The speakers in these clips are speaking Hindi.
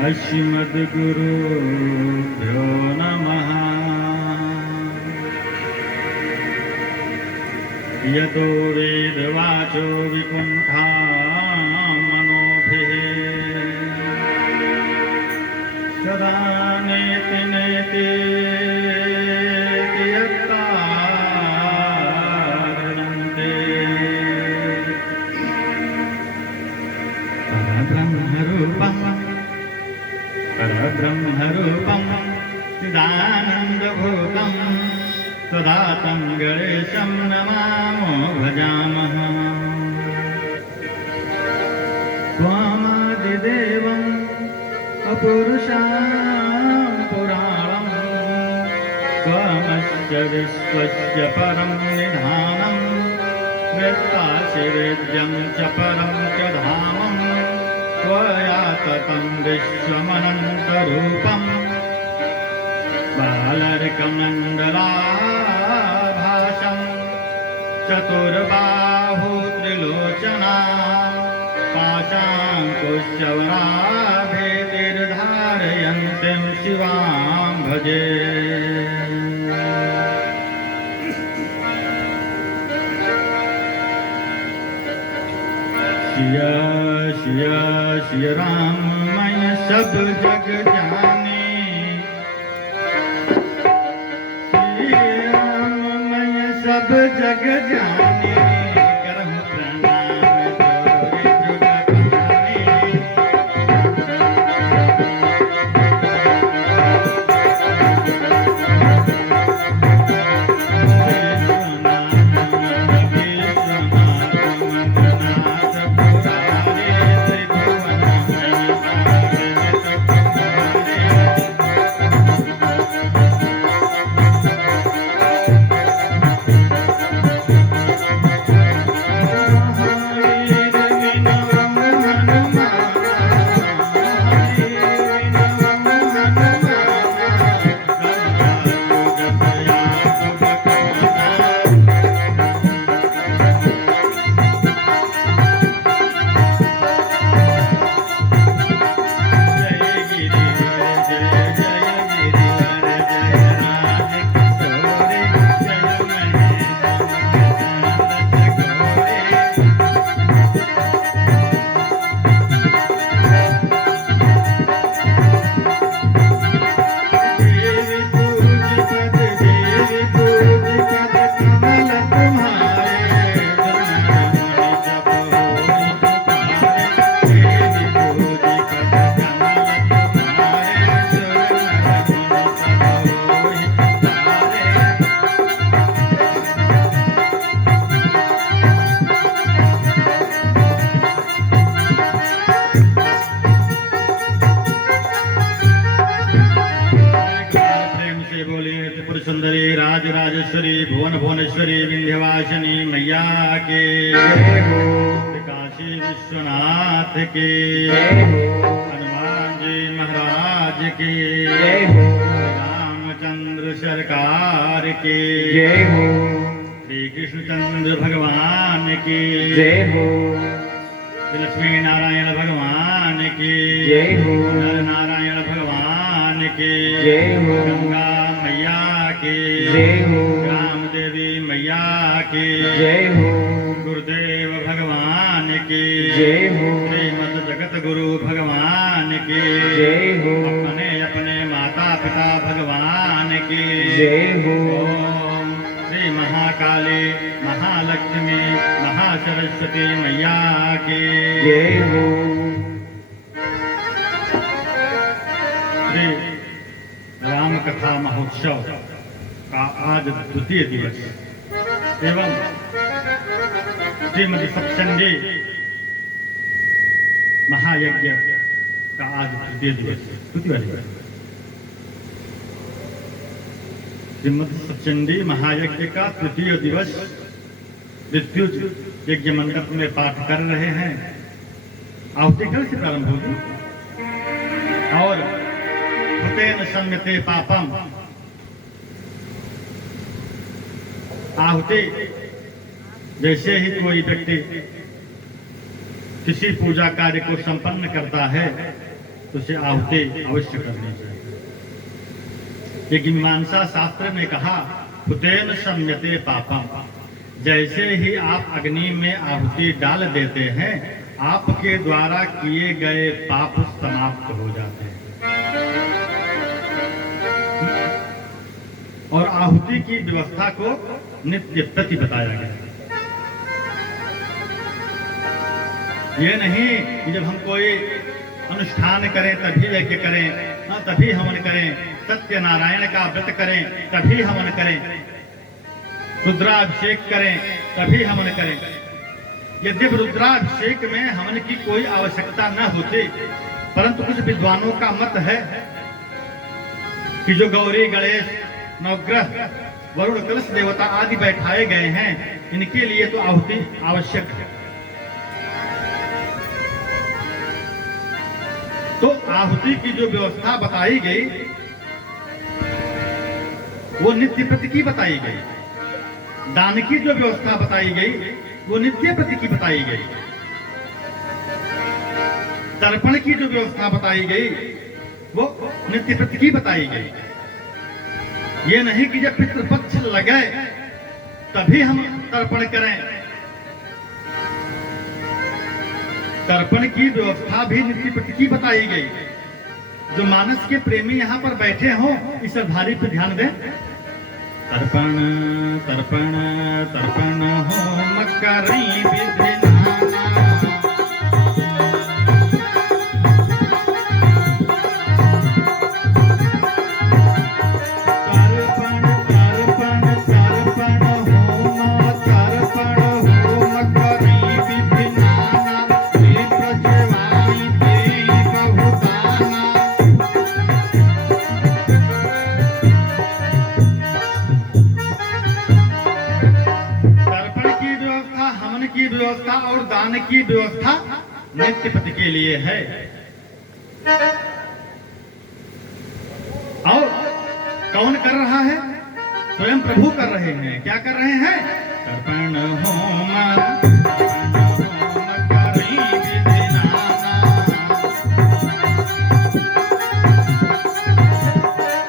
अस्मद्गुरुभ्यो नमः। यतो वेदवाचो विकुण्ठा मनोभिः सदा नेति नेति यत्तारणन्ते परब्रह्मरूपं चिदानन्दभूतं सदा तं गणेशं नमामो भजामः। त्वामादिदेवम् अपुरुषां पुराणं त्वमस्य विश्वस्य परं निधानं वेत्तासि वेद्यं च परं च धामं त्वया ततं विश्वमनन्तरूपं बालर्कमण्डलाभासं चतुर्बाहु त्रिलोचना पाशाङ्कुशवराभेतिर्धारयन्तीं शिवां भजे। शिया शिया शिया राम मैं सब जग जाने, श्री राम मैं सब जग जाने, करहूँ प्रणाम तोरे जुग पाने। सुंदरी राजराजेश्वरी भुवन भुवनेश्वरी विंध्यवासिनी मैया के जय हो। काशी विश्वनाथ के जय हो। हनुमान जी महाराज के जय हो। रामचंद्र सरकार के जय हो। श्री कृष्णचंद्र भगवान की जय हो। लक्ष्मी नारायण भगवान की जय हो। नर नारायण भगवान की जय हो। गंगा मैया की जय हो। राम देवी मैया की जय हो। गुरुदेव भगवान की जय हो। श्रीमद जगत गुरु भगवान की जय हो। अपने अपने माता पिता भगवान की जय हो। ओम श्री महाकाली महालक्ष्मी महासरस्वती मैया की जय हो। श्री राम कथा महोत्सव का आज द्वितीय दिवस एवं श्रीमद सप्तशृंगी महायज्ञ का आज द्वितीय दिवस श्रीमद सप्तशृंगी महायज्ञ का तृतीय दिवस विद्युत यज्ञ मंडप में पाठ कर रहे हैं। आहुति कल से प्रारंभ होगी और हुतेन संयते पापम आहुति जैसे ही कोई व्यक्ति किसी पूजा कार्य को संपन्न करता है तो उसे आहुति अवश्य करनी चाहिए। एक मीमांसा शास्त्र ने कहा, हुतेन शम्यते पापम, जैसे ही आप अग्नि में आहुति डाल देते हैं, आपके द्वारा किए गए पाप समाप्त हो जाते हैं। और आहुति की व्यवस्था को नित्य प्रति बताया गया। ये नहीं कि जब हम कोई अनुष्ठान करें तभी यज्ञ करें, तभी हवन करें, सत्यनारायण का व्रत करें तभी हवन करें, रुद्राभिषेक करें तभी हवन करें। यद्यपि रुद्राभिषेक में हवन की कोई आवश्यकता न होती, परंतु कुछ विद्वानों का मत है कि जो गौरी, गणेश, नवग्रह, वरुण, कलश देवता आदि बैठाए गए हैं, इनके लिए तो आहुति आवश्यक है। तो आहुति की जो व्यवस्था बताई गई वो नित्य प्रति की बताई गई। दान की जो व्यवस्था बताई गई वो नित्य प्रति की बताई गई। तर्पण की जो व्यवस्था बताई गई वो नित्य प्रति की बताई गई। ये नहीं कि जब पितृपक्ष लगे तभी हम तर्पण करें। तर्पण की व्यवस्था भी नित्य प्रति की बताई गई। जो मानस के प्रेमी यहाँ पर बैठे हों, इस भारी पर ध्यान दें। तर्पण तर्पण तर्पण होम करें विधि नाना, और दान की व्यवस्था नित्य प्रति के लिए है। और कौन कर रहा है? स्वयं प्रभु कर रहे हैं। क्या कर रहे हैं? तर्पण होम करें विधि नाना।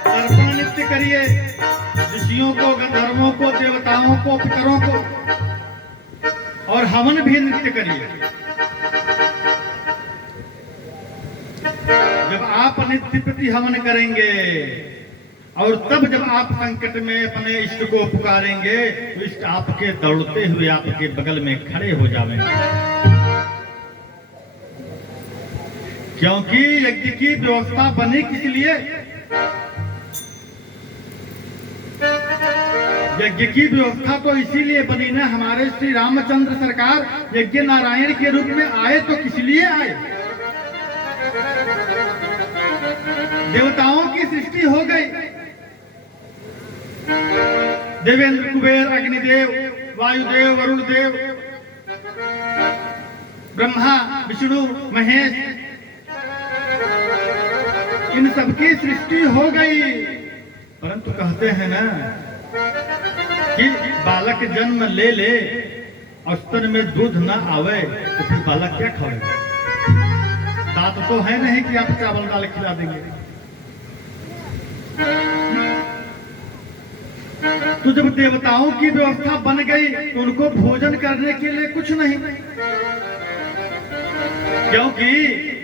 तर्पण नित्य करिए, ऋषियों को, गंधर्वों को, देवताओं को, पितरों को, और हवन भी नित्य करिए। जब आप नित्य प्रति हवन करेंगे और तब जब आप संकट में अपने इष्ट को पुकारेंगे तो इष्ट आपके दौड़ते हुए आपके बगल में खड़े हो जाएंगे। क्योंकि यज्ञ की व्यवस्था बनी किस लिए? यज्ञ की व्यवस्था तो इसीलिए बनी ना, हमारे श्री रामचंद्र सरकार यज्ञ नारायण के रूप में आए तो किस लिए आए? देवताओं की सृष्टि हो गई। देवेंद्र, कुबेर, अग्निदेव, वायुदेव, वरुण देव, ब्रह्मा, विष्णु, महेश, इन सबकी सृष्टि हो गई। परंतु कहते हैं ना कि बालक जन्म ले ले और स्तन में दूध न आवे तो फिर बालक क्या खाएगा? दांत तो है नहीं कि आप चावल दाल खिला देंगे। तो जब देवताओं की व्यवस्था बन गई तो उनको भोजन करने के लिए कुछ नहीं, क्योंकि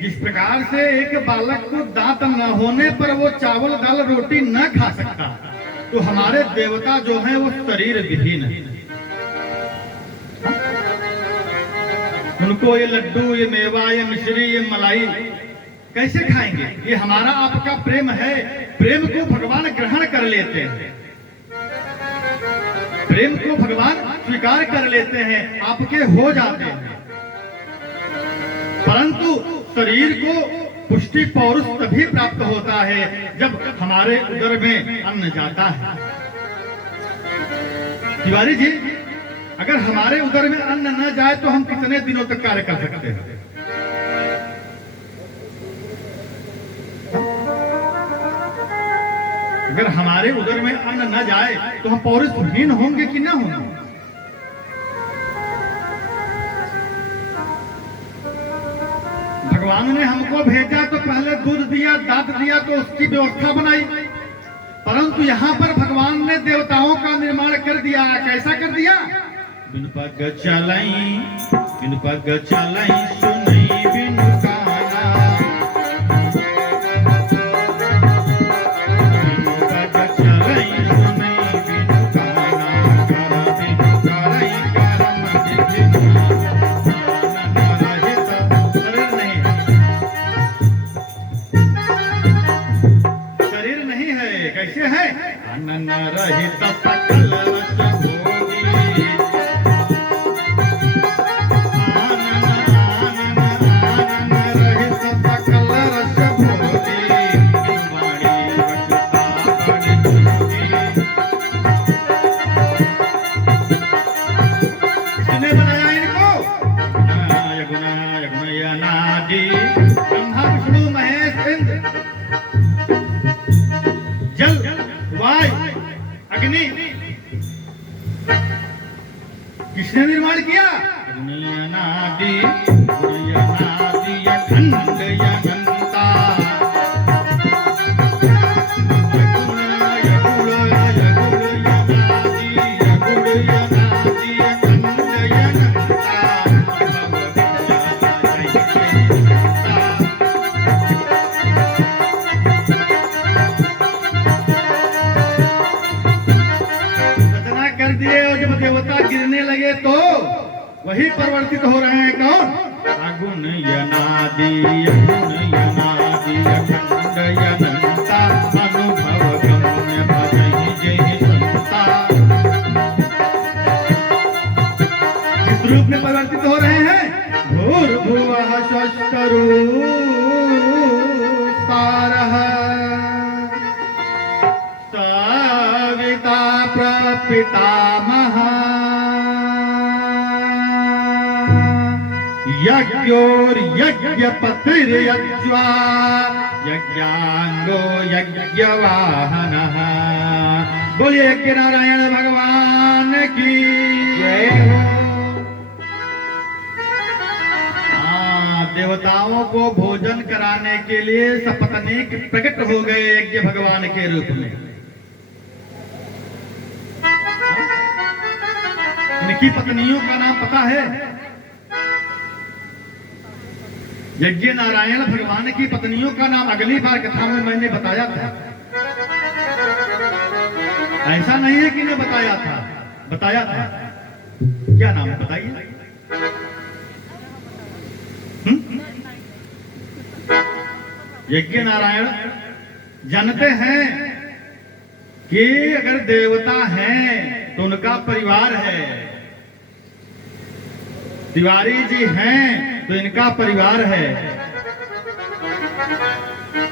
जिस प्रकार से एक बालक को दांत न होने पर वो चावल दाल रोटी न खा सकता, तो हमारे देवता जो हैं वो शरीर विहीन है। उनको ये लड्डू, ये मेवा, ये मिश्री, ये मलाई कैसे खाएंगे? ये हमारा आपका प्रेम है। प्रेम को भगवान ग्रहण कर लेते हैं, प्रेम को भगवान स्वीकार कर लेते हैं, आपके हो जाते हैं। परंतु शरीर को पुष्टि पौरुष तभी प्राप्त होता है जब हमारे उदर में अन्न जाता है। तिवारी जी, अगर हमारे उदर में अन्न न जाए तो हम कितने दिनों तक कार्य कर सकते हैं? अगर हमारे उदर में अन्न न जाए तो हम पौरुषहीन होंगे कि ना होंगे? भगवान ने हमको भेजा तो पहले दूध दिया, दांत दिया, तो उसकी व्यवस्था बनाई। परंतु यहाँ पर भगवान ने देवताओं का निर्माण कर दिया। कैसा कर दिया? बिन पग चलाई, बिन पग चलाई सुनई बिनु काना, बिनु पग चलाई सुनई बिनु काना, कर बिनु करई करम जितना, आनन रहित शरीर नहीं है। कैसे है? आनन रहित सकल रस भोगी, किसने निर्माण किया? अग्नि अनादि अखंड अनंता, रचना कर दिए। और जब देवता गिरने लगे तो वही परिवर्तित हो रहे हैं। कौन? अगुण यनादि, अगुण यनादि अखंड अनंता, अनुभव गम्य भजहि जहि संता। इस रूप में परिवर्तित हो रहे हैं। भूर्भुवः स्वश्चरू सारः, सविता प्रपितामहः, यज्ञोर्यज्ञपतिर्यज्वा, यज्ञांगो यज्ञवाहनः। बोलिए यज्ञ नारायण भगवान की जय हो। देवताओं को भोजन कराने के लिए सपत्नीक प्रकट हो गए यज्ञ भगवान के रूप में। इनकी पत्नियों का नाम पता है? यज्ञ नारायण भगवान की पत्नियों का नाम अगली बार कथा में मैंने बताया था। ऐसा नहीं है कि ने बताया था, बताया था। क्या नाम है बताइए? यज्ञ नारायण जानते हैं कि अगर देवता हैं तो उनका परिवार है, तिवारी जी हैं तो इनका परिवार है,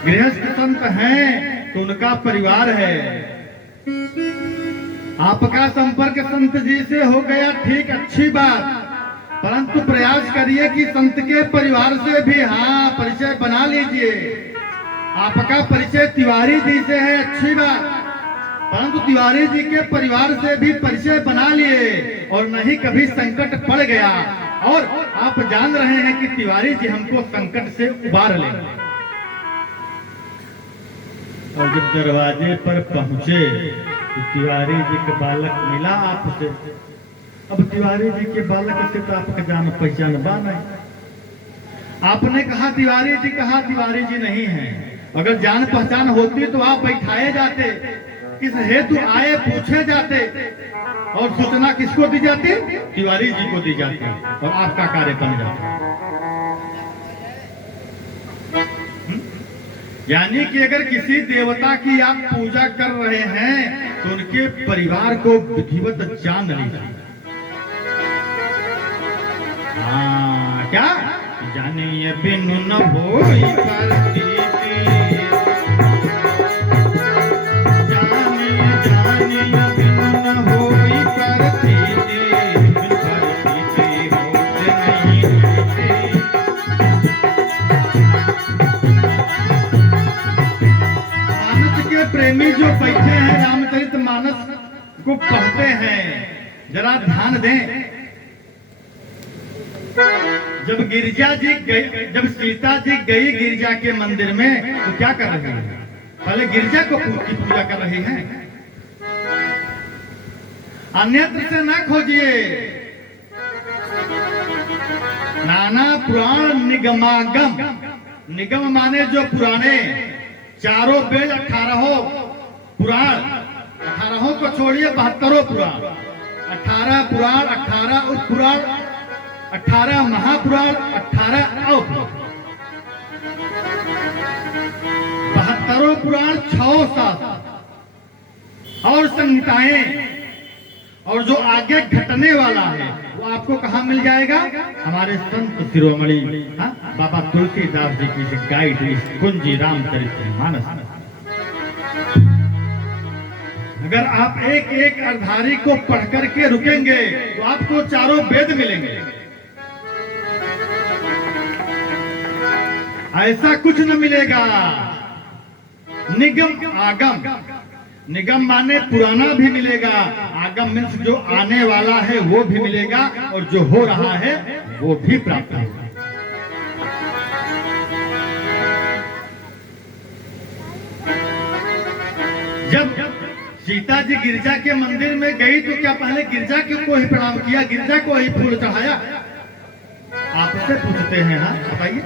गृहस्थ संत हैं तो उनका परिवार है। आपका संपर्क संत जी से हो गया, ठीक, अच्छी बात, परंतु प्रयास करिए कि संत के परिवार से भी परिचय बना लीजिए। आपका परिचय तिवारी जी से है, अच्छी बात, परंतु तिवारी जी के परिवार से भी परिचय बना लिए। और नहीं कभी संकट पड़ गया और आप जान रहे हैं कि तिवारी जी हमको संकट से उबार ले। और जब दरवाजे पर पहुंचे तो तिवारी जी का बालक मिला आपसे। अब तिवारी जी के बालक से तो आपका जान पहचान बना। आपने कहा तिवारी जी, कहा तिवारी जी नहीं है। अगर जान पहचान होती तो आप बैठाए जाते, किस हेतु आए पूछे जाते, और सूचना किसको दी जाती? तिवारी जी को दी जाती, और आपका कार्य बन जाता। यानी कि अगर किसी देवता की आप पूजा कर रहे हैं तो उनके परिवार को विधिवत जान लीजिए। क्या जानिए बिनु न होई परतीति, जानिए बिनु न होई परतीति, बिनु परतीति होते नहीं होती। मानस के प्रेमी जो बैठे हैं रामचरितमानस को पढ़ते हैं, जरा ध्यान दें। जब गिरजा जी गई, जब सीता जी गई गिरजा के मंदिर में तो क्या कर रही है? पहले गिरजा को की पूजा कर रही हैं। अन्यत्र से ना खोजिए। नाना पुराण निगमागम, निगम माने जो पुराने, चारों वेद 18 पुराण, 18 को छोड़िए 72 पुराण, 18 पुराण, 18 उपपुराण, 18 महापुराण, 18 अवपुराण, 72 पुराण, 6 शास्त्र और संहिताएं, और जो आगे घटने वाला है वो आपको कहाँ मिल जाएगा? हमारे संत शिरोमणि बाबा तुलसीदास जी की गाइड कुंजी रामचरितमानस। अगर आप एक एक अर्धारी को पढ़ करके रुकेंगे तो आपको चारों वेद मिलेंगे। ऐसा कुछ न मिलेगा। निगम आगम, निगम माने पुराना भी मिलेगा, आगम मीन्स जो आने वाला है वो भी मिलेगा, और जो हो रहा है वो भी प्राप्त होगा। जब सीता जी गिरजा के मंदिर में गई तो क्या पहले गिरजा को ही प्रणाम किया, गिरजा को ही फूल चढ़ाया? आपसे पूछते हैं, हाँ बताइए।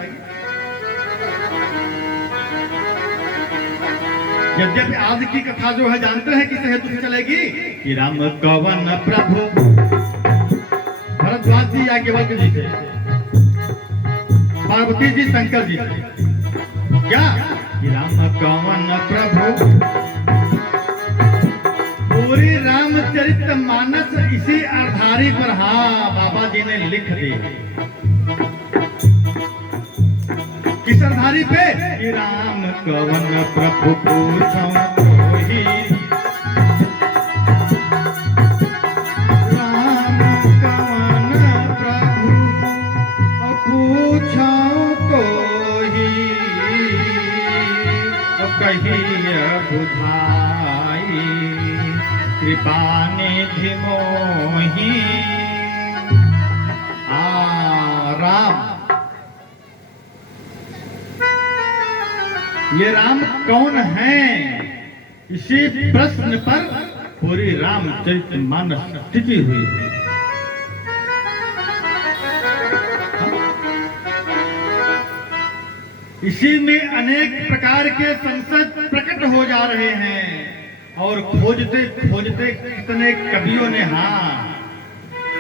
यद्यपि आज की कथा जो है जानते हैं किस हेतु से चलेगी कि राम कवन प्रभु, भरद्वाज जी याज्ञवल्क्य जी से, पार्वती जी शंकर जी से, क्या कि राम कवन प्रभु, पूरी रामचरितमानस इसी अर्धारी पर हाँ बाबा जी ने लिख दी। किस अर्धारी पे? कि राम कवन प्रभु पूछो कोई, राम कवन प्रभु पूछो कोई, कहिए बुझाई कृपा निधि मोहि। राम, ये राम कौन है? इसी प्रश्न पर पूरी रामचरितमानस टिकी हुई है। इसी में अनेक प्रकार के संसद प्रकट हो जा रहे हैं, और खोजते खोजते कितने कवियों ने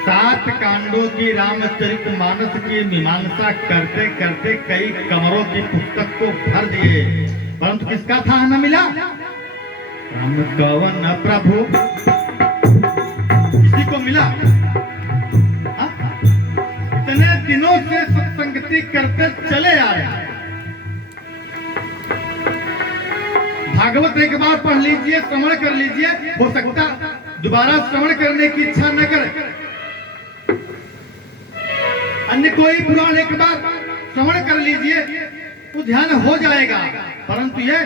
7 कांडों की रामचरितमानस की मीमांसा करते करते कई कमरों की पुस्तक को भर दिए, परंतु किसका था न मिला? राम कवन प्रभु, किसी को मिला? इतने दिनों से सत्संगति करते चले आए। भागवत एक बार पढ़ लीजिए, श्रवण कर लीजिए, हो सकता दोबारा श्रवण करने की इच्छा न करे। अन्य कोई पुराण एक बार श्रवण कर लीजिए तो ध्यान हो जाएगा, परंतु ये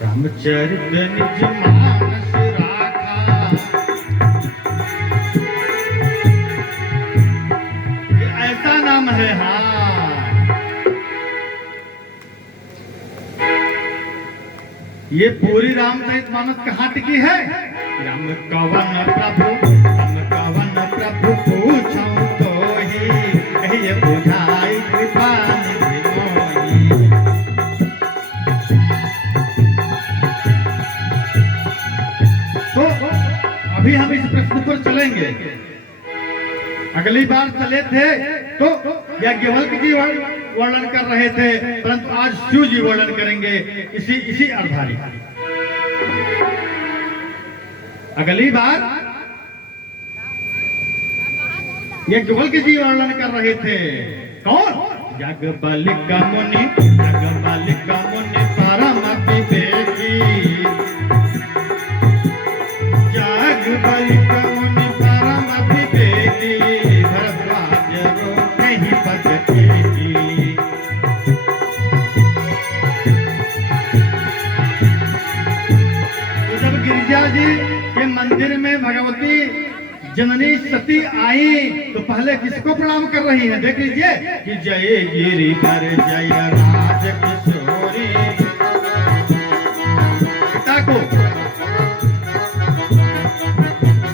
रामचरित निज मानस राखा, ये ऐसा नाम है। ये पूरी रामचरितमानस कहाँ टिकी है? राम कवन प्रभु, राम कवन प्रभु पूछो कोई, कहिए बुझाई कृपा निधि मोहि। तो अभी हम इस प्रश्न पर चलेंगे। अगली बार चले थे तो याज्ञवल्क्य जी वर्णन कर रहे थे, परंतु आज शिव जी वर्णन करेंगे इसी अर्धारी। अगली बार याज्ञवल्क्य जी वर्णन कर रहे थे। कौन? याज्ञवल्क्य मुनि, याज्ञवल्क्य मुनि परम विवेकी, याज्ञवल्क्य मुनि परम विवेकी, भरद्वाज रो कहीं पगटेगी। तो जब गिरिजा जी के मंदिर में भगवती जननी सती आई तो पहले किसको प्रणाम कर रही है? देख लीजिए कि जय गिरिवर जय राज किशोरी, पिता को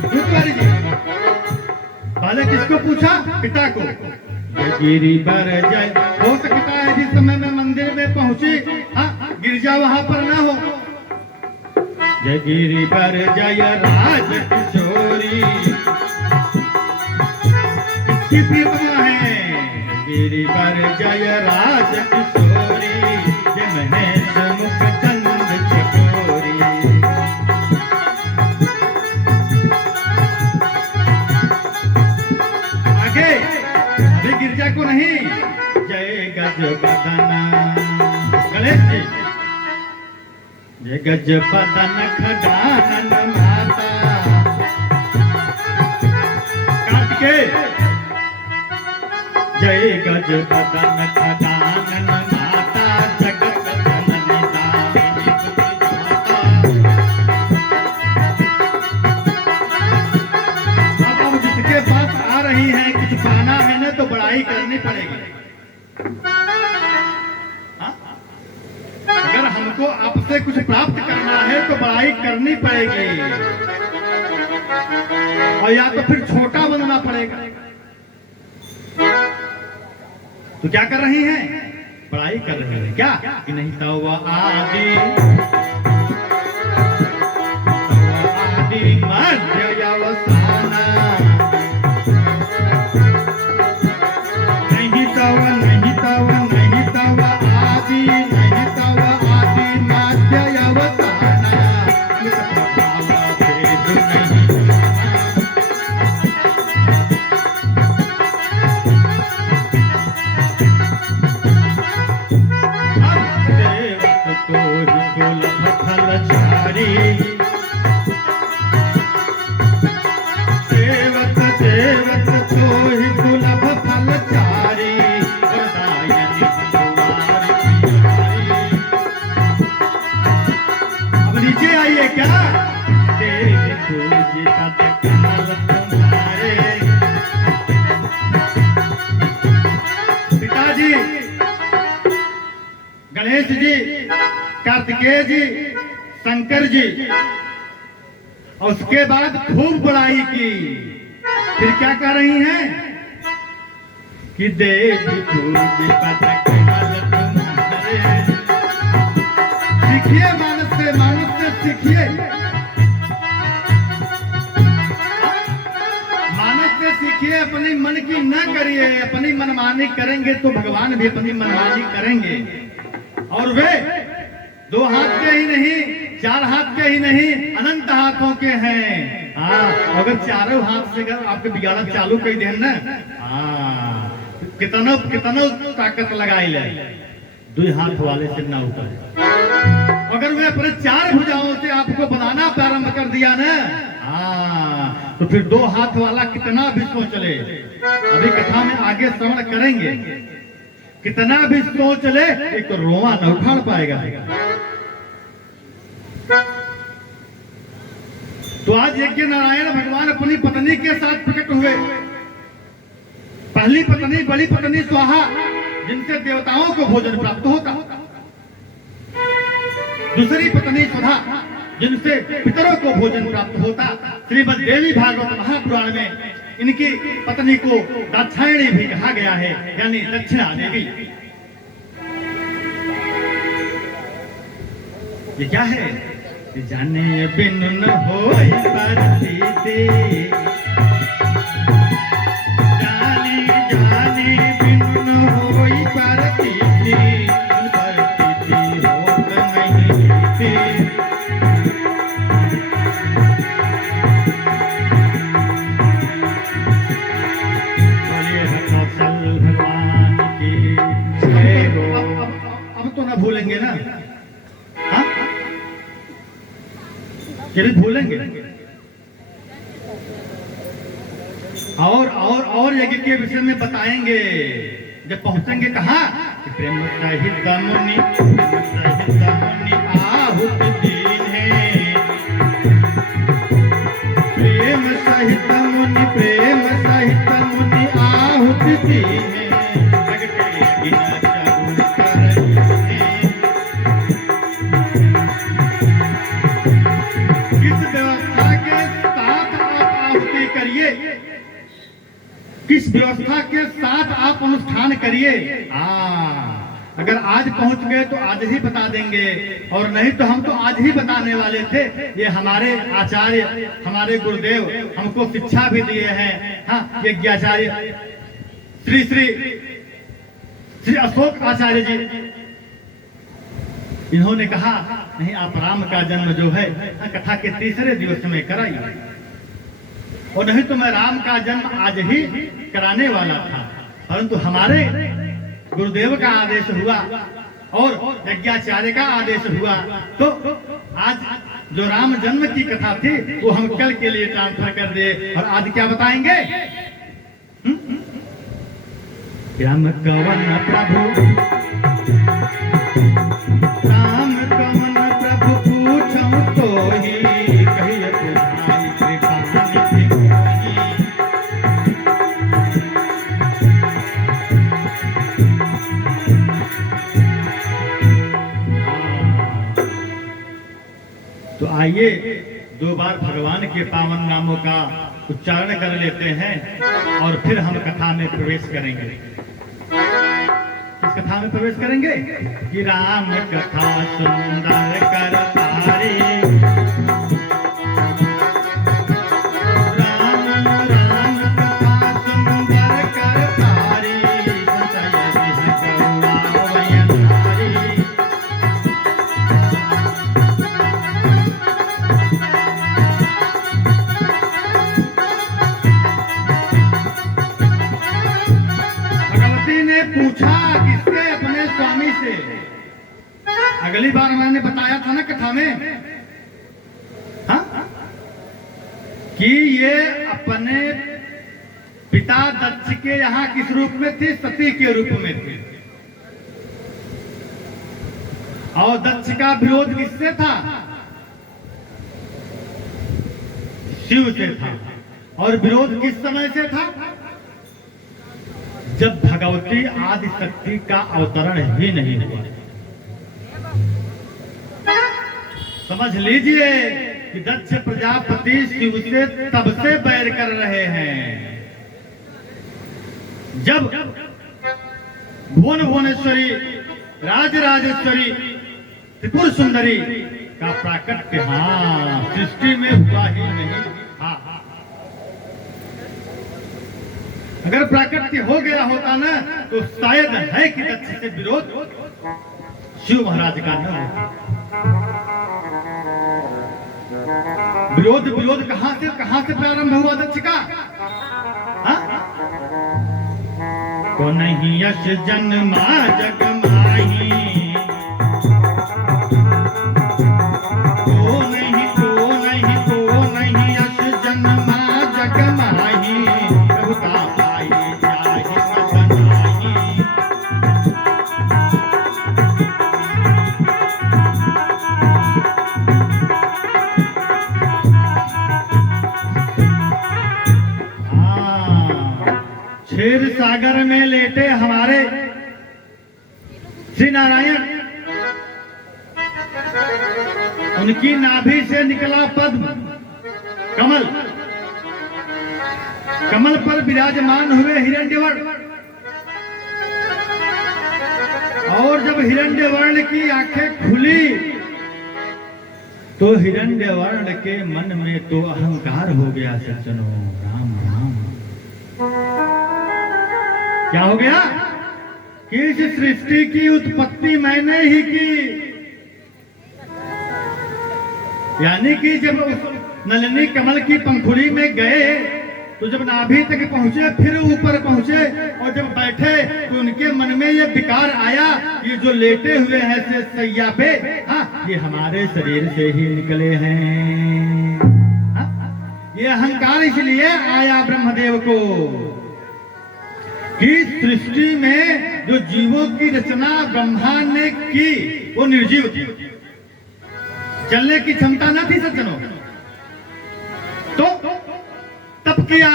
जी पहले किसको पूछा? पिता को। जय गिरिवर जय, हो सकता है जिस समय में मंदिर में पहुंची गिरजा वहां पर ना हो। जय गिरिवर जय राज किशोरी, किसकी प्रियतमा है? गिरिवर जय राज किशोरी, जय महेश मुख चंद चकोरी। आगे अभी गिरजा को नहीं, जय गज बदना गणेश जी, जय गज बदन खजानन माता, कार्तिकेय जय गज बदन खजानन माता, जगत जननी दामिनी तुझी माता। अब जिसके पास आ रही है कुछ पाना है ना तो बड़ाई करनी पड़ेगी। हाँ? अगर हमको आपसे कुछ प्राप्त करना है तो बड़ाई करनी पड़ेगी, और या तो फिर छोटा बनना पड़ेगा। तो क्या कर रही हैं? पढ़ाई कर रहे हैं क्या? कि नहीं तव आदि मध्य अवसान, नहीं तव नहीं तव नहीं तव आदि नहीं तव आदि माध्य अवसान, प्रभाव भेद नहीं, सेवक तो दुर्लभ फलचारी, सेवक सेवक तो ही सुलभ फलचारी, वरदायनी कुमारी प्यारी। अब नीचे आइए क्या? देवी पूजिता कमल तुम्हारे, पिताजी गणेश जी, कार्तिकेय जी, शंकर जी, और उसके बाद खूब बड़ाई की। फिर क्या कर रही हैं? कि देवी पूजिता कमल तुम्हारे, सीखिए मानस से सीखिए, मानस से सीखिए। अपनी मन की न करिए, अपनी मनमानी करेंगे तो भगवान भी अपनी मनमानी करेंगे। और वे दो हाथ के ही नहीं, चार हाथ के ही नहीं, अनंत हाथों के हैं। हाँ, अगर चारों हाथ से अगर आपके बिगाड़ा चालू कर दे ना, हाँ, कितनो कितनो ताकत लगाई ले, दो हाथ वाले से ना उतर। अगर वे अपने चार भुजाओं से आपको बनाना प्रारंभ कर दिया ना, हाँ, तो फिर दो हाथ वाला कितना भी सोच ले। अभी कथा में आगे श्रवण करेंगे, कितना भी सोच ले एक तो रोआ न उखाड़ पाएगा। तो आज यज्ञ नारायण भगवान अपनी पत्नी के साथ प्रकट हुए। पहली पत्नी बड़ी पत्नी स्वाहा, जिनसे देवताओं को भोजन प्राप्त होता। दूसरी पत्नी सुधा, जिनसे पितरों को भोजन प्राप्त होता। श्रीमद् देवी भागवत महापुराण में इनकी पत्नी को दाक्षायणी भी कहा गया है, यानी दक्षिणा देवी। ये क्या है? जाने बिन न होई परतीति, जानी जानी बिन न होई परतीति, परतीति होत नहीं थी। बोलिए कौशल भगवान की जय हो। अब तो ना भूलेंगे ना, हाँ? ये भी भूलेंगे। और यज्ञ के विषय में बताएंगे जब पहुंचेंगे। कहाँ? प्रेम सहित मुनि, प्रेम सहित मुनि आहुति दीन है, प्रेम सहित मुनि मूर्ति में प्रगटे बिन चरु करई है। किस व्यवस्था के साथ आप आहुति करिए, किस व्यवस्था के साथ आप अनुष्ठान करिए। अगर आज पहुंच गए तो आज ही बता देंगे, और नहीं तो हम तो आज ही बताने वाले थे। ये हमारे आचार्य, हमारे गुरुदेव हमको शिक्षा भी दिए हैं। हाँ, यज्ञाचार्य श्री श्री श्री अशोक आचार्य जी, इन्होंने कहा नहीं, आप राम का जन्म जो है कथा के तीसरे दिवस में कराइए, और नहीं तो मैं राम का जन्म आज ही कराने वाला था, परंतु हमारे गुरुदेव का आदेश हुआ और यज्ञाचार्य का आदेश हुआ, तो आज जो राम जन्म की कथा थी वो हम कल के लिए ट्रांसफर कर दे। और आज क्या बताएंगे? राम कवन प्रभु, राम कवन प्रभु पूछऊं तो ही कहिए भाई कृपानिधि मोहि। तो आइए दो बार भगवान के पावन नामों का उच्चारण कर लेते हैं और फिर हम कथा में प्रवेश करेंगे। इस कथा में प्रवेश करेंगे कि राम कथा सुंदर कर तारी, राम राम कथा सुंदर कर तारी, संचय बिह गौरावयन नारी। पूछा किससे? अपने स्वामी से। अगली बार मैंने बताया था ना कथा में, हाँ, कि ये अपने पिता दक्ष के यहाँ किस रूप में थी? सती के रूप में थी। और दक्ष का विरोध किससे था? शिव से था। और विरोध किस समय से था? जब भगवती आदि शक्ति का अवतरण ही नहीं हुआ। समझ लीजिए कि दक्ष प्रजापति शिव से तब से बैर कर रहे हैं जब भुवन भुवनेश्वरी राजराजेश्वरी त्रिपुर सुंदरी का प्राकट्य सृष्टि में हुआ ही नहीं। अगर प्राकट्य हो गया होता ना तो शायद है कि दक्ष से विरोध शिव महाराज का न होता। विरोध कहां से प्रारंभ हुआ दक्ष का? को नहीं यश जन्मा जग माही, को नहीं यश जन्मा जग माही, प्रभुता क्षीर सागर में लेटे हमारे श्री नारायण, उनकी नाभि से निकला पद्म कमल, कमल पर विराजमान हुए हिरण्यवर्ण। और जब हिरण्यवर्ण की आंखें खुली तो हिरण्यवर्ण के मन में तो अहंकार हो गया। सज्जनों, राम राम, क्या हो गया कि इस सृष्टि की उत्पत्ति मैंने ही की। यानी कि जब उस नलिनी कमल की पंखुड़ी में गए तो जब नाभि तक पहुंचे, फिर ऊपर पहुंचे, और जब बैठे तो उनके मन में ये विकार आया, ये जो लेटे हुए हैं सैया पे, हाँ, ये हमारे शरीर से ही निकले हैं। हाँ? ये अहंकार इसलिए आया ब्रह्मदेव को कि सृष्टि में जो जीवों की रचना ब्रह्मा ने की वो निर्जीव थी, चलने की क्षमता न थी सज्जनों। तो तप किया,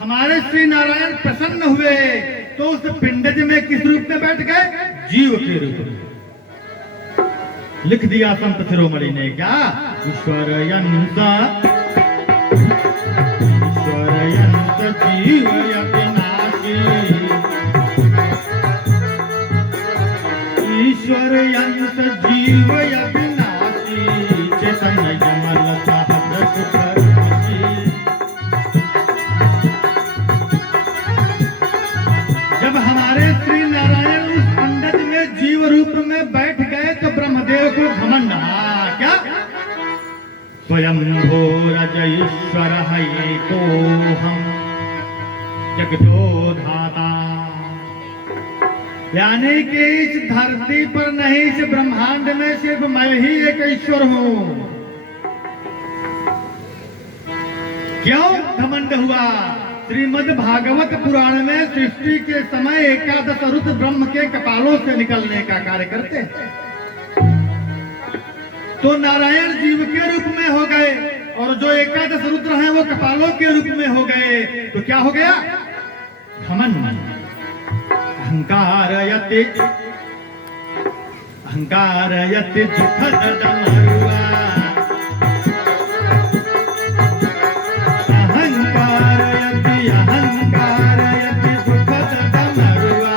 हमारे श्री नारायण प्रसन्न हुए तो उस पिंडज में किस रूप में बैठ गए? जीव के रूप में। लिख दिया संत शिरोमणि ने क्या? ईश्वर यंस जीव अविनाशी, ईश्वर यंस जीव अविनाशी, चैतन्य जमल सहज परमसी। जब हमारे श्री नारायण उस पंडित में जीव रूप में बैठ गए तो ब्रह्मदेव को घमंड। क्या? स्वयं भोरज ईश्वर है तो हम जगतो धाता, यानी कि इस धरती पर नहीं, इस ब्रह्मांड में सिर्फ मैं ही एक ईश्वर हूं। क्यों घमंड हुआ? श्रीमद् भागवत पुराण में सृष्टि के समय 11 रुद्र ब्रह्म के कपालों से निकलने का कार्य करते हैं। तो नारायण जीव के रूप में हो गए और जो 11 रुद्र हैं वो कपालों के रूप में हो गए। तो क्या हो गया? घमंड, अहंकार यति दुखद डमरुआ, अहंकार यति दुखद डमरुआ,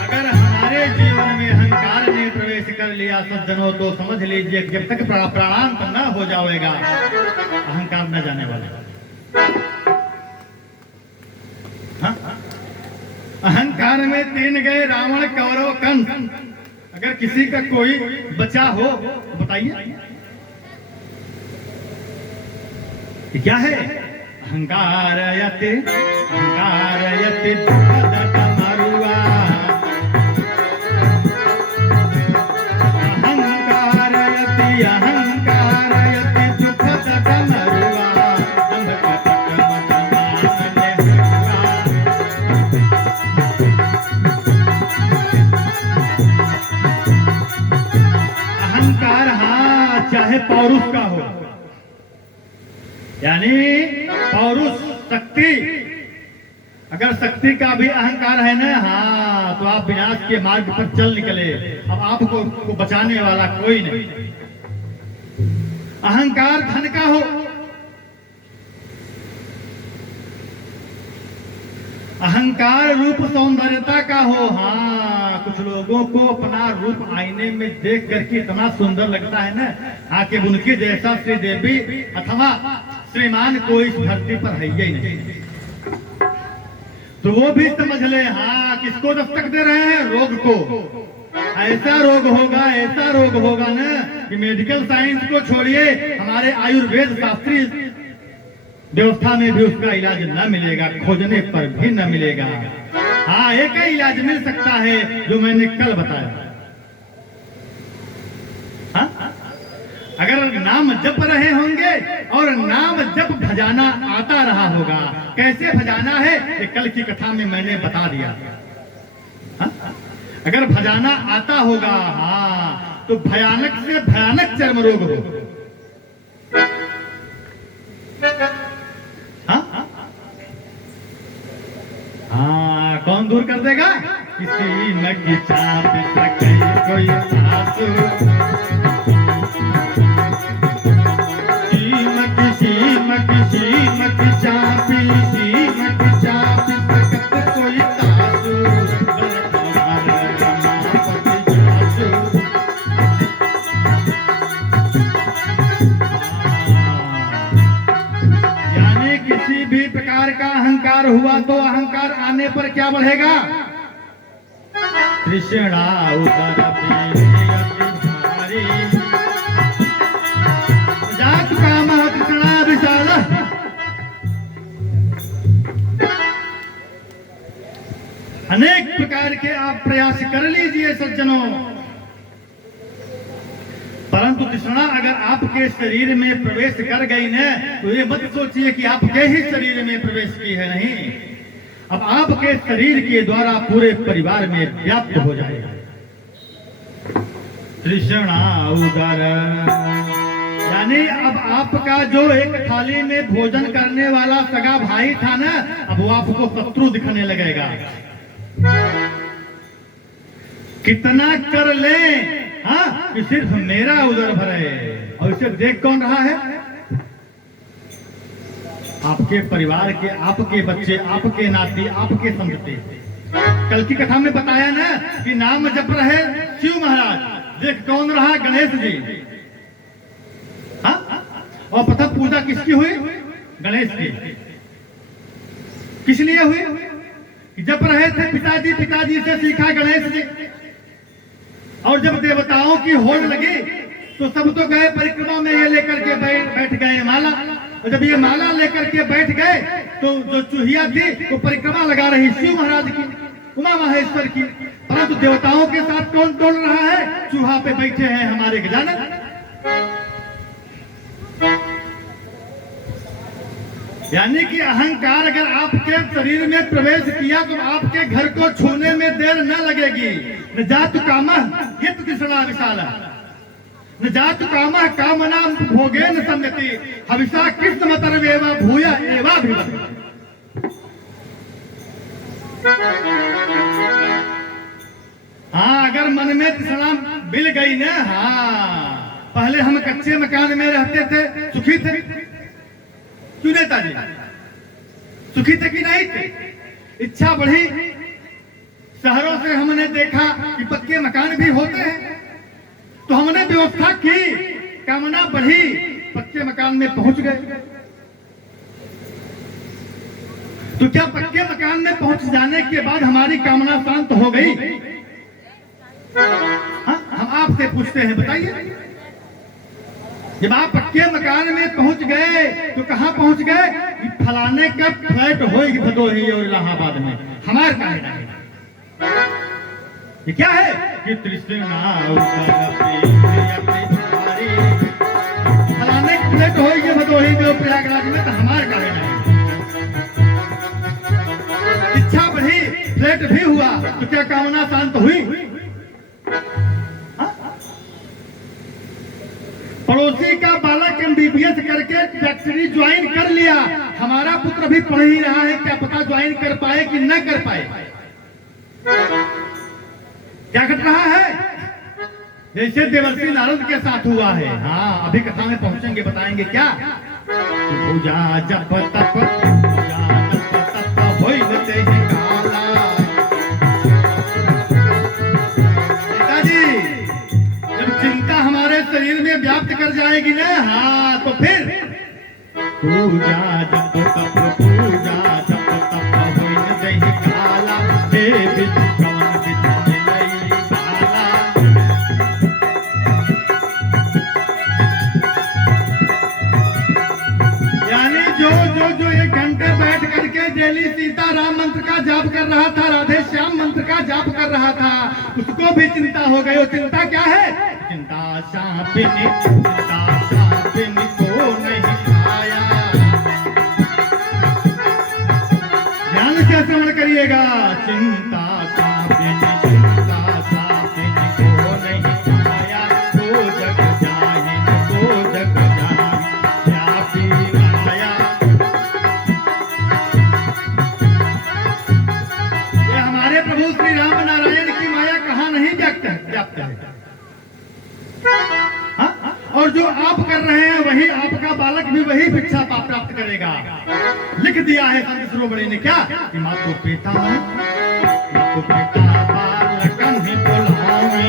अगर हमारे जीवन में अहंकार ने प्रवेश कर लिया सज्जनों तो समझ लीजिए जब तक प्राणांत न हो जाएगा अहंकार न जाने वाला। अहंकार में 3 गए, रावण, कौरव, कंस। अगर किसी का कोई बचा हो तो बताइए क्या है? अहंकार यति दुखद डमरुआ, अहंकार यति दुखद डमरुआ, अहंकार चाहे पौरुष का हो, यानी पौरुष शक्ति। अगर शक्ति का भी अहंकार है ना, तो आप विनाश के मार्ग पर चल निकले। अब आपको बचाने वाला कोई नहीं। अहंकार धन का हो, अहंकार रूप सौंदर्यता का हो। कुछ लोगों को अपना रूप आईने में देख करके इतना सुंदर लगता है ना, कि उनके जैसा श्री देवी अथवा श्रीमान कोई इस धरती पर है ही नहीं। तो वो भी समझ ले, किसको दस्तक दे रहे हैं? रोग को। ऐसा रोग होगा ना कि मेडिकल साइंस को छोड़िए, हमारे आयुर्वेद शास्त्रीय व्यवस्था में भी उसका इलाज न मिलेगा, खोजने पर भी न मिलेगा। एक ही इलाज मिल सकता है जो मैंने कल बताया। अगर नाम जप रहे होंगे और नाम जप भजाना आता रहा होगा। कैसे भजाना है ये कल की कथा में मैंने बता दिया। अगर भजाना आता होगा तो भयानक से भयानक चर्म रोग हो। कौन दूर कर देगा? किसी न की चाप कोई आंसू, कोई तासू, यानी किसी भी प्रकार का अहंकार हुआ तो अहंकार आने पर क्या बढ़ेगा? तृष्णा उदर भारी, जात काम तृष्णा विशाल। अनेक प्रकार के आप प्रयास कर लीजिए सज्जनों, परंतु तृष्णा अगर आपके शरीर में प्रवेश कर गई न, तो ये मत सोचिए कि आपके ही शरीर में प्रवेश की है। नहीं, अब आपके शरीर के द्वारा पूरे परिवार में व्याप्त हो जाएगा। तृष्णा उदर। यानी अब आपका जो एक थाली में भोजन करने वाला सगा भाई था ना, अब वो आपको शत्रु दिखने लगेगा। कितना कर ले, हाँ, कि सिर्फ मेरा उदर भरे। और इसे देख कौन रहा है? आपके परिवार के, आपके बच्चे, आपके नाती, आपके संतति। कल की कथा में बताया ना कि नाम जप रहे शिव महाराज, देख कौन रहा? गणेश जी। हाँ? और प्रथम पूजा किसकी हुई? गणेश की। किस लिए हुई? जप रहे थे पिताजी, पिताजी से सीखा गणेश जी। और जब देवताओं की होड़ लगी तो सब तो गए परिक्रमा में ये लेकर के बैठ गए माला। और जब ये माला लेकर के बैठ गए तो जो चूहिया थी वो परिक्रमा लगा रही शिव महाराज की, उमा महेश्वर की। परंतु देवताओं के साथ कौन टोल रहा है? चूहा पे बैठे हैं हमारे गजानन। यानी कि अहंकार अगर आपके शरीर में प्रवेश किया तो आपके घर को छूने में देर न लगेगी। न जातु कामः यत् तृष्णा विशाला, न जातु कामः कामना भोगे न सम्यति, हविषा कृष्णमतर्वेव भूय एवाभिवत्। हाँ, अगर मन में तृष्णा मिल गई ना, हाँ, पहले हम कच्चे मकान में रहते थे, सुखी थे क्यों नेताजी? सुखी थे कि नहीं थे? इच्छा बढ़ी, शहरों से हमने देखा कि पक्के मकान भी होते हैं, तो हमने व्यवस्था की, कामना बढ़ी, पक्के मकान में पहुंच गए। तो क्या पक्के मकान में पहुंच जाने के बाद हमारी कामना शांत हो गई? हाँ, हम आपसे पूछते हैं, बताइए। जब आप पक्के मकान में पहुंच गए तो कहां पहुंच गए? फलाने का फ्लैट होगी भदोही और इलाहाबाद में, हमारे कहा नहीं। ये क्या है? कि तृष्णा फलाने की फ्लैट होगी भदोही में और प्रयागराज में, तो हमारे कहा नहीं। इच्छा बढ़ी, फ्लैट भी हुआ, तो क्या कामना शांत हुई? पड़ोसी का बालक एमबीबीएस करके फैक्ट्री ज्वाइन कर लिया, हमारा पुत्र भी पढ़ ही रहा है, क्या पता ज्वाइन कर पाए कि न कर पाए। क्या घट रहा है? जैसे देवर्षि नारद के साथ हुआ है। हाँ, अभी कथा में पहुंचेंगे, बताएंगे क्या। पूजा जप तप, पूजा जप तप होई नते ही काला। पिताजी, जब चिंता हमारे शरीर में व्याप्त कर जाएगी ना, हाँ, तो फिर पूजा जप तप, पूजा जप तप होई नते ही काला। हे विद्वान विद्यालय बाला। यानी जो 1 घंटे बैठ करके डेली सीताराम मंत्र का जाप कर रहा था, राधे श्याम मंत्र का जाप कर रहा था, उसको भी चिंता हो गई। वो चिंता क्या है? चिंता सापिनी को नहीं खाया। ध्यान से श्रवण करिएगा। चिंता सापिनी को नहीं खाया, तो जग जाहि तो जग जाहि व्यापी माया। ये हमारे प्रभु श्री राम नारायण की माया कहाँ नहीं व्याप्त है। हाँ? और जो आप कर रहे हैं वही आपका बालक भी वही भिक्षा प्राप्त करेगा। लिख दिया है संत शिरोमणि ने क्या? कि मातु पिता बालकन ही बुलावी।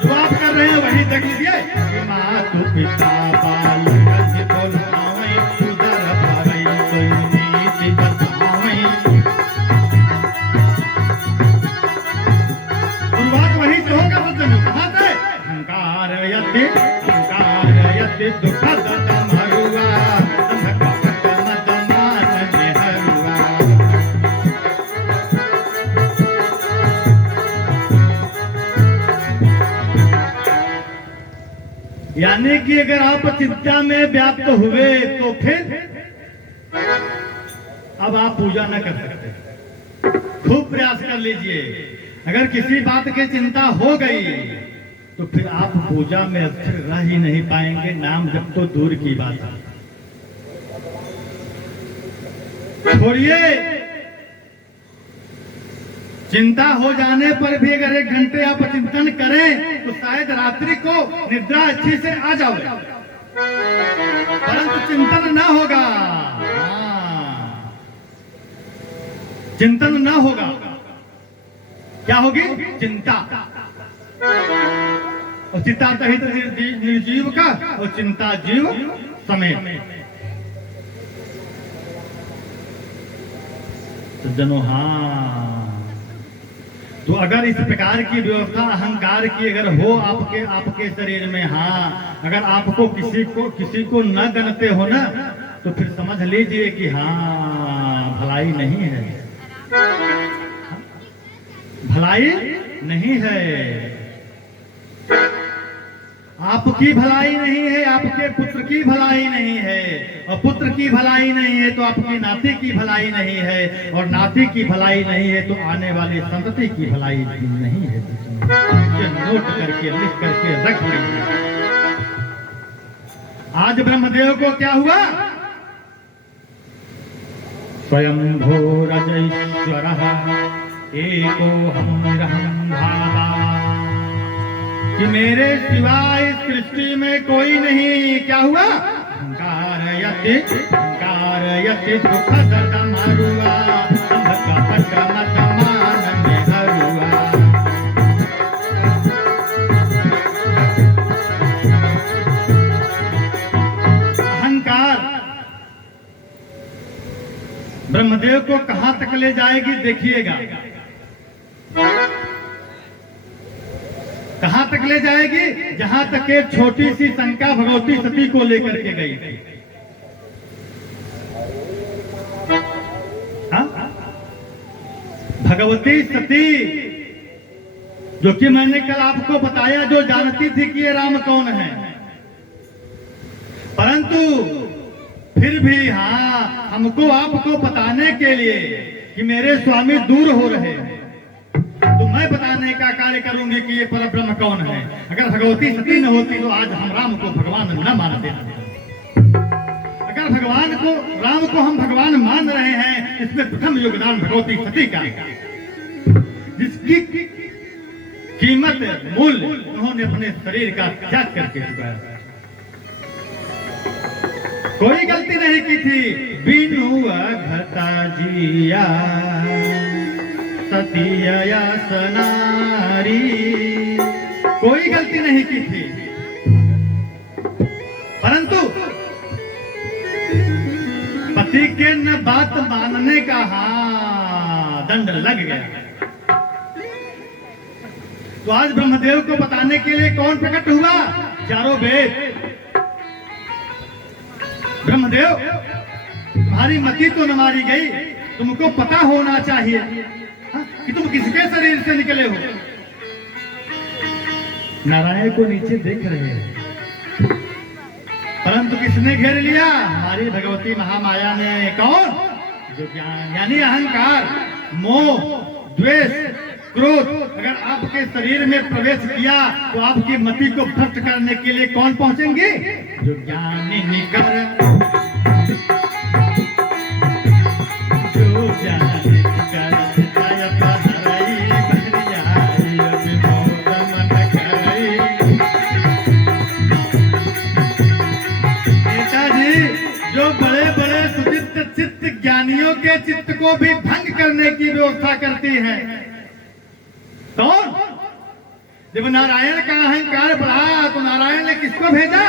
जो आप कर रहे हैं वही देख लीजिए। कि मातु पिता बालकन ही बुलावी, उदर भरई सोई नीति बतावी। शुरुआत वही से होगा सज्जनों। कहाँ से? अहंकार यति दुखद तमरुआ, धकपट मदमान निहरुआ। यानी कि अगर आप चिंता में व्याप्त हुए तो फिर अब आप पूजा न कर सकते। खूब प्रयास कर लीजिए। अगर किसी बात की चिंता हो गई तो फिर आप पूजा में अक्षर रह ही नहीं पाएंगे, नाम जब तो दूर की बात है। छोड़िए, चिंता हो जाने पर भी अगर 1 घंटे आप चिंतन करें तो शायद रात्रि को निद्रा अच्छी से आ जाओ, परंतु चिंतन ना होगा। चिंतन ना होगा, क्या होगी? चिंता। और चिंता तहित निर्जीव का और चिंता जीव समेत। सज्जनों, तो अगर इस प्रकार की व्यवस्था अहंकार की अगर हो आपके शरीर में, अगर आपको किसी को न गनते हो ना, तो फिर समझ लीजिए कि भलाई नहीं है, भलाई नहीं है। आपकी भलाई नहीं है, आपके पुत्र की भलाई नहीं है, और पुत्र की भलाई नहीं है तो आपकी नाती की भलाई नहीं है, और नाती की भलाई नहीं है तो आने वाली संतति की भलाई नहीं है। ये नोट करके लिख करके रख लीजिए। आज ब्रह्मदेव को क्या हुआ? स्वयं भूरजईश्वर एको हम भावा, कि मेरे सिवाय इस सृष्टि में कोई नहीं। क्या हुआ? कारयति दुख दमरुआ, अंधकपट मत मान में हरुआ। अहंकार ब्रह्मदेव को कहां तक ले जाएगी देखिएगा, कहां तक ले जाएगी? जहां तक एक छोटी सी शंका भगवती सती को लेकर के गई थी। भगवती सती, जो कि मैंने कल आपको बताया, जो जानती थी कि ये राम कौन है, परंतु फिर भी हमको आपको बताने के लिए कि मेरे स्वामी दूर हो रहे हैं, तो मैं बताने का कार्य करूंगी कि ये परब्रह्म कौन है। अगर भगवती सती न होती तो आज हम राम को भगवान न मानते। अगर राम को हम भगवान मान रहे हैं, इसमें प्रथम योगदान भगवती सती का, जिसकी कीमत मूल्य उन्होंने अपने शरीर का त्याग करके चुकाया। कोई गलती नहीं की थी। बिनु अघता जिया सतिया सनारी, कोई गलती नहीं की थी, परंतु पति के न बात मानने का दंड लग गया। तो आज ब्रह्मदेव को बताने के लिए कौन प्रकट हुआ? चारों वेद। ब्रह्मदेव, तुम्हारी मति तो न मारी गई, तुमको पता होना चाहिए कि तुम किसके शरीर से निकले हो। नारायण को नीचे देख रहे हैं, परंतु किसने घेर लिया? हमारी भगवती महामाया ने। कौन? जो ज्ञान यानी अहंकार, मोह, द्वेष, क्रोध अगर आपके शरीर में प्रवेश किया तो आपकी मति को भ्रष्ट करने के लिए कौन पहुंचेंगे? जो ज्ञानी निकर, जो ज्ञानी निकर जो बड़े बड़े सुचित चित्त ज्ञानियों के चित्त को भी भंग करने की व्यवस्था करती है। कौन? जब नारायण का अहंकार बढ़ा तो नारायण ने किसको भेजा?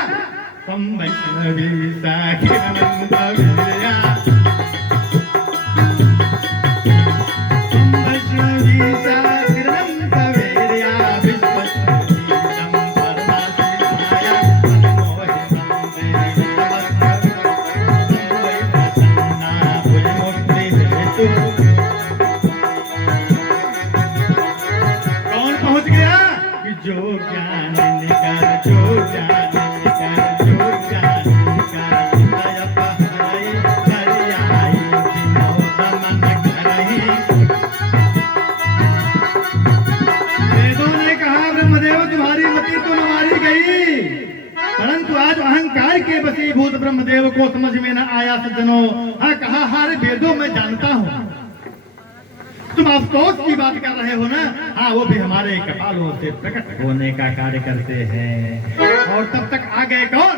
परंतु आज अहंकार के वशीभूत ब्रह्मदेव को समझ में न आया सज्जनों। हाँ कहा हारे वेदों में जानता हूँ। तुम अफसोस की बात कर रहे हो ना। हाँ वो भी हमारे कपालों से प्रकट होने का कार्य करते हैं। और तब तक आ गए कौन?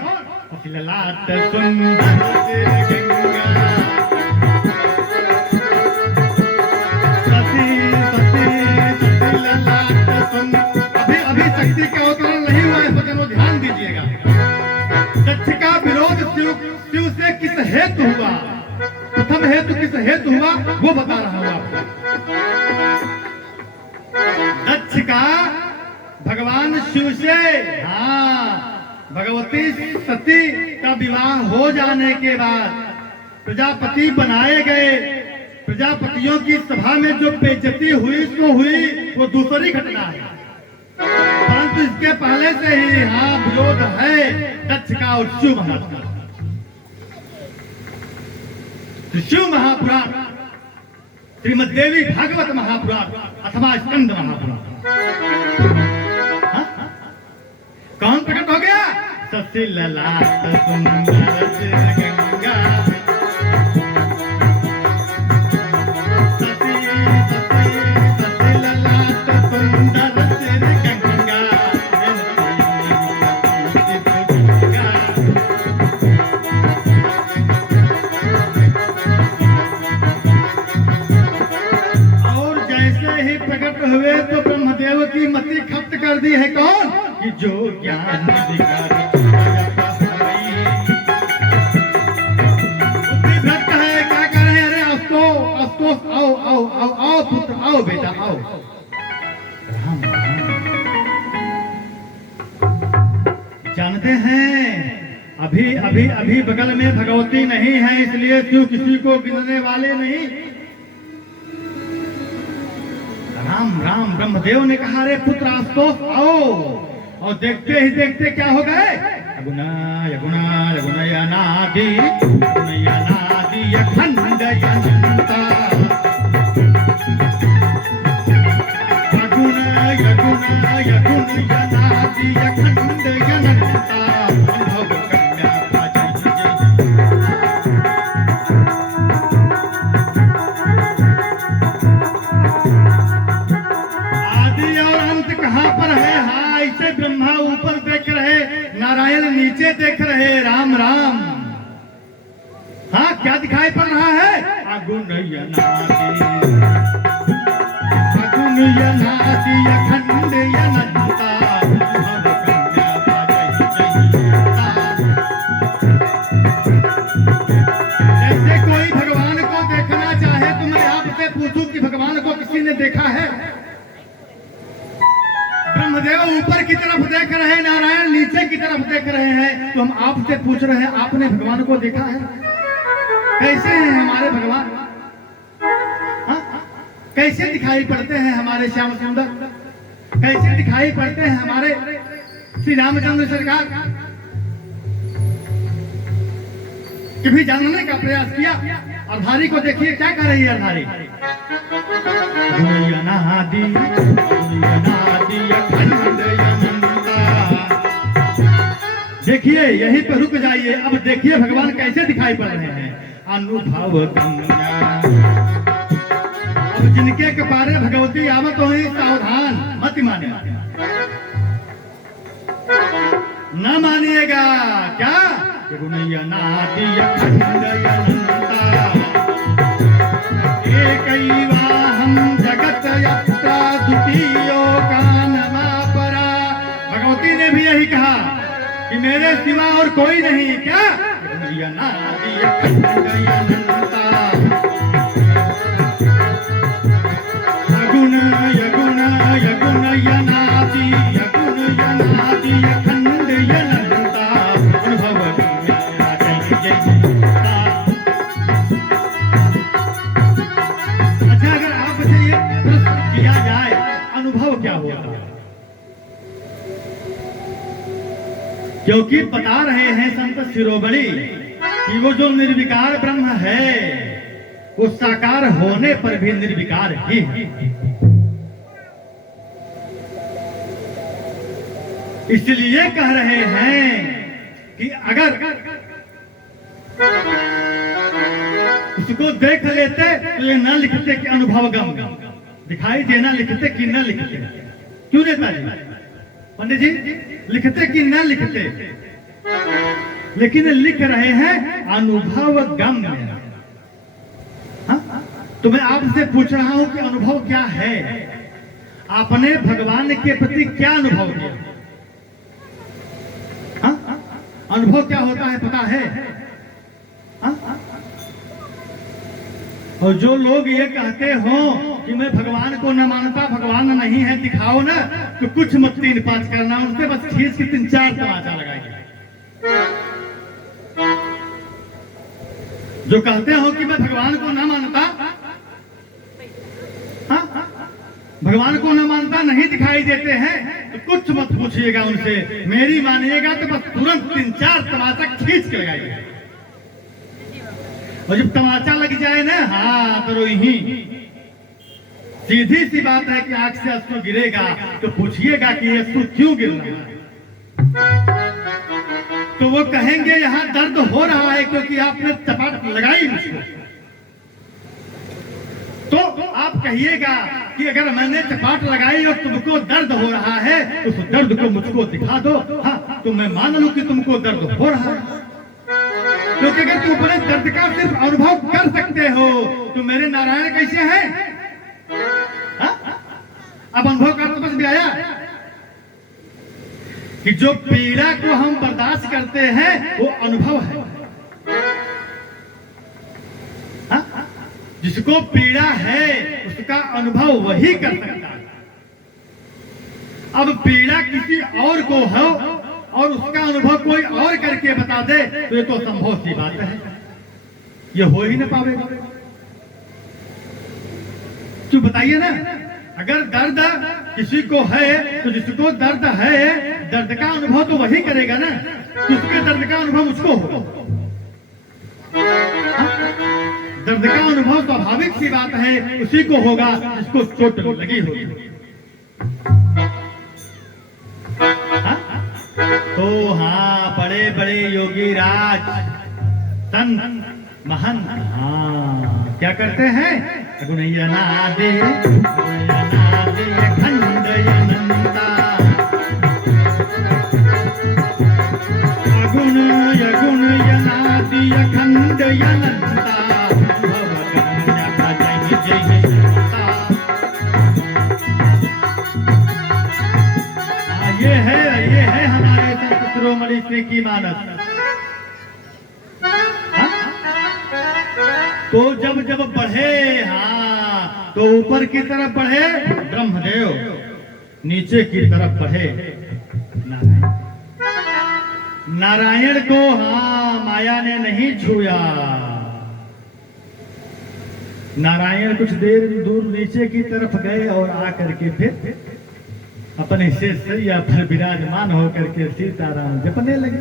ललाट सुंदर गंगा सती सती सती ललाट सुंदर। अभी शक्ति का अवतरण नहीं हुआ है सज्जनों, ध्यान दीजिएगा। दक्ष का विरोध शिव से किस हेतु हुआ, प्रथम हेतु किस हेतु हुआ वो बता रहा हूं आपको। दक्ष का भगवान शिव से, हाँ भगवती सती का विवाह हो जाने के बाद प्रजापति बनाए गए। प्रजापतियों की सभा में जो बेइज्जती हुई तो हुई, वो दूसरी घटना है। परंतु इसके पहले से ही हाँ विरोध है दक्ष का और शिव महापुराण। शिव महापुराण, श्रीमद देवी भागवत महापुराण अथवा स्कंद महापुराण। कौन प्रकट हो गया? सती ललाट सुंदर गंगा सती सती सती ललाट सुंदर गंगा। और जैसे ही प्रकट हुए तो ब्रह्मदेव की मति खप्त कर दी है। कौन? कि जो ज्ञान भ्रष्ट है। क्या कर रहे हैं? अरे अफसोस आओ आओ आओ आओ पुत्र आओ बेटा आओ। जानते हैं अभी अभी अभी बगल में भगवती नहीं है, इसलिए शिव किसी को गिनने वाले नहीं। राम राम ब्रह्मदेव ने कहा रे पुत्र अफसोस आओ। और देखते ही देखते क्या हो गए? गुनाय गुनाय गुनयनादि गुनयनादि अखंड अनंता गुनाय गुनाय गुनयनादि अखंड अनंता भव कन्या आदि और अंत कहाँ पर है? हाँ ऐसे ब्रह्मा ऊपर देख रहे, नारायण नीचे देख रहे। राम राम। हाँ क्या दिखाई पड़ रहा है? अगुनयनादि अखंड अनंता भव कन्या जैसे कोई भगवान को देखना चाहे तो मैं आपसे पूछूं कि भगवान को किसी ने देखा है? ब्रह्मदेव ऊपर की तरफ देख रहे हैं, नारायण नीचे की तरफ देख रहे हैं। तो हम आपसे पूछ रहे हैं आपने भगवान को देखा है? कैसे हैं हमारे भगवान? हाँ? कैसे दिखाई पड़ते हैं हमारे श्याम सुंदर? कैसे दिखाई पड़ते हैं हमारे श्री रामचंद्र सरकार? कभी जानने का प्रयास किया? अर्धारी को देखिए क्या कर रही है अर्धारी। देखिए यहीं पर रुक जाइए। अब देखिए भगवान कैसे दिखाई पड़ रहे हैं। अनुभव कन्या। अब जिनके कपारे भगवती आवत हो सावधान मत माने, न मानिएगा। क्या? गुणयनादि अखंड अनंता एकैवाहं जगत यत्रा द्वितीयो कानमा परा। भगवती ने भी यही कहा कि मेरे सिवा और कोई नहीं। क्या? गुणयनादि अखंड अनंता अगुणय गुणय गुणयनादि अगुणयनादि अखंड अनंता अनुभव अच्छा अगर आपसे ये प्रश्न किया जाए अनुभव क्या होता है? क्योंकि बता रहे हैं संत शिरोमणि कि वो जो निर्विकार ब्रह्म है वो साकार होने पर भी निर्विकार ही है। इसलिए कह रहे हैं कि अगर उसको देख लेते तो ये न लिखते कि अनुभव गम, दिखाई देना लिखते कि न लिखते। क्यों नेताजी पंडित जी लिखते कि न लिखते, लेकिन लिख रहे हैं अनुभव गम में। हाँ? तो मैं आपसे पूछ रहा हूं कि अनुभव क्या है? आपने भगवान के प्रति क्या अनुभव किया? हाँ? अनुभव क्या होता है पता है? हाँ? और जो लोग ये कहते हो कि मैं भगवान को न मानता, भगवान नहीं है, दिखाओ ना, तो कुछ मत 3-5 करना, उनसे बस खींच के 3-4 तमाचा लगाइए। जो कहते हो कि मैं भगवान को न मानता, हाँ? भगवान को न मानता, नहीं दिखाई देते हैं, तो कुछ मत पूछिएगा उनसे, मेरी मानिएगा तो बस तुरंत 3-4 तमाचा खींच के लगाइए। और जब तमाचा लग जाए ना, हाँ तो ही सीधी सी बात है कि आंख से अश्रु गिरेगा, तो पूछिएगा कि ये अश्रु क्यों गिर रहा है? तो वो कहेंगे यहां दर्द हो रहा है क्योंकि आपने चपाट लगाई मुझको। तो आप कहिएगा कि अगर मैंने चपाट लगाई और तुमको दर्द हो रहा है, उस दर्द को मुझको दिखा दो, हाँ तो मैं मान लूं कि तुमको दर्द हो रहा है। क्योंकि अगर तुम अपने दर्द का सिर्फ अनुभव कर सकते हो तो मेरे नारायण कैसे हैं? अब अनुभव का तो बस भी आया कि जो पीड़ा को हम बर्दाश्त करते हैं वो अनुभव है। हाँ? जिसको पीड़ा है उसका अनुभव वही कर सकता है। अब पीड़ा किसी और को हो और उसका अनुभव कोई और करके बता दे तो ये तो संभव सी बात है, ये हो ही न पाएगा। क्यों बताइए ना? अगर दर्द किसी को है तो जिसको दर्द है दर्द का अनुभव तो वही करेगा ना, उसके दर्द का अनुभव उसको होगा। दर्द का अनुभव स्वाभाविक सी बात है उसी को होगा जिसको चोट लगी होगी। तो हाँ बड़े बड़े योगी राज संत महंत हाँ क्या करते हैं? गुणयनादि खंडयनंता गुणयनादि खंडयनंता ये है हमारे संत शिरोमणि श्री की मानस। तो जब जब बढ़े हाँ तो ऊपर की तरफ बढ़े ब्रह्मदेव, नीचे की तरफ बढ़े नारायण। नारायण को हाँ माया ने नहीं छुआ। नारायण कुछ देर दूर नीचे की तरफ गए और आकर के फिर अपने शेषैया पर विराजमान होकर के सीताराम जपने लगे।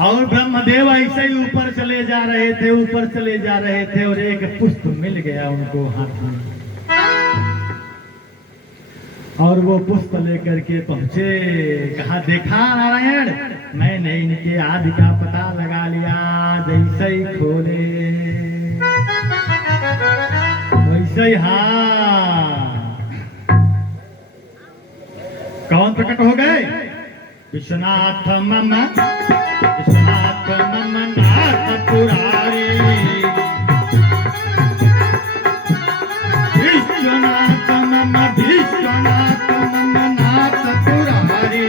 और ब्रह्मदेव ऐसे ही ऊपर चले जा रहे थे, ऊपर चले जा रहे थे और एक पुष्प मिल गया उनको हाथ में और वो पुष्प लेकर के पहुंचे। कहा देखा नारायण मैंने इनके आदि का पता लगा लिया, जैसे ही खोले वैसे ही हाँ कौन प्रकट हो गए? विश्वनाथ मम नाथ पुरारी, विश्वनाथ मम नाथ पुरारी,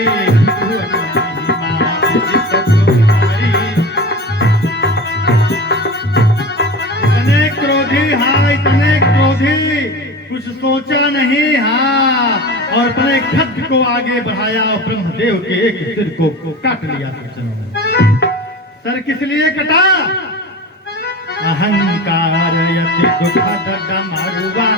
इतने क्रोधी हाँ इतने क्रोधी कुछ सोचा नहीं हाँ और अपने खड्ग को आगे बढ़ाया और ब्रह्मदेव के एक सिर को काट लिया। सर किस लिए कटा? अहंकार यति दुखद डमरुआ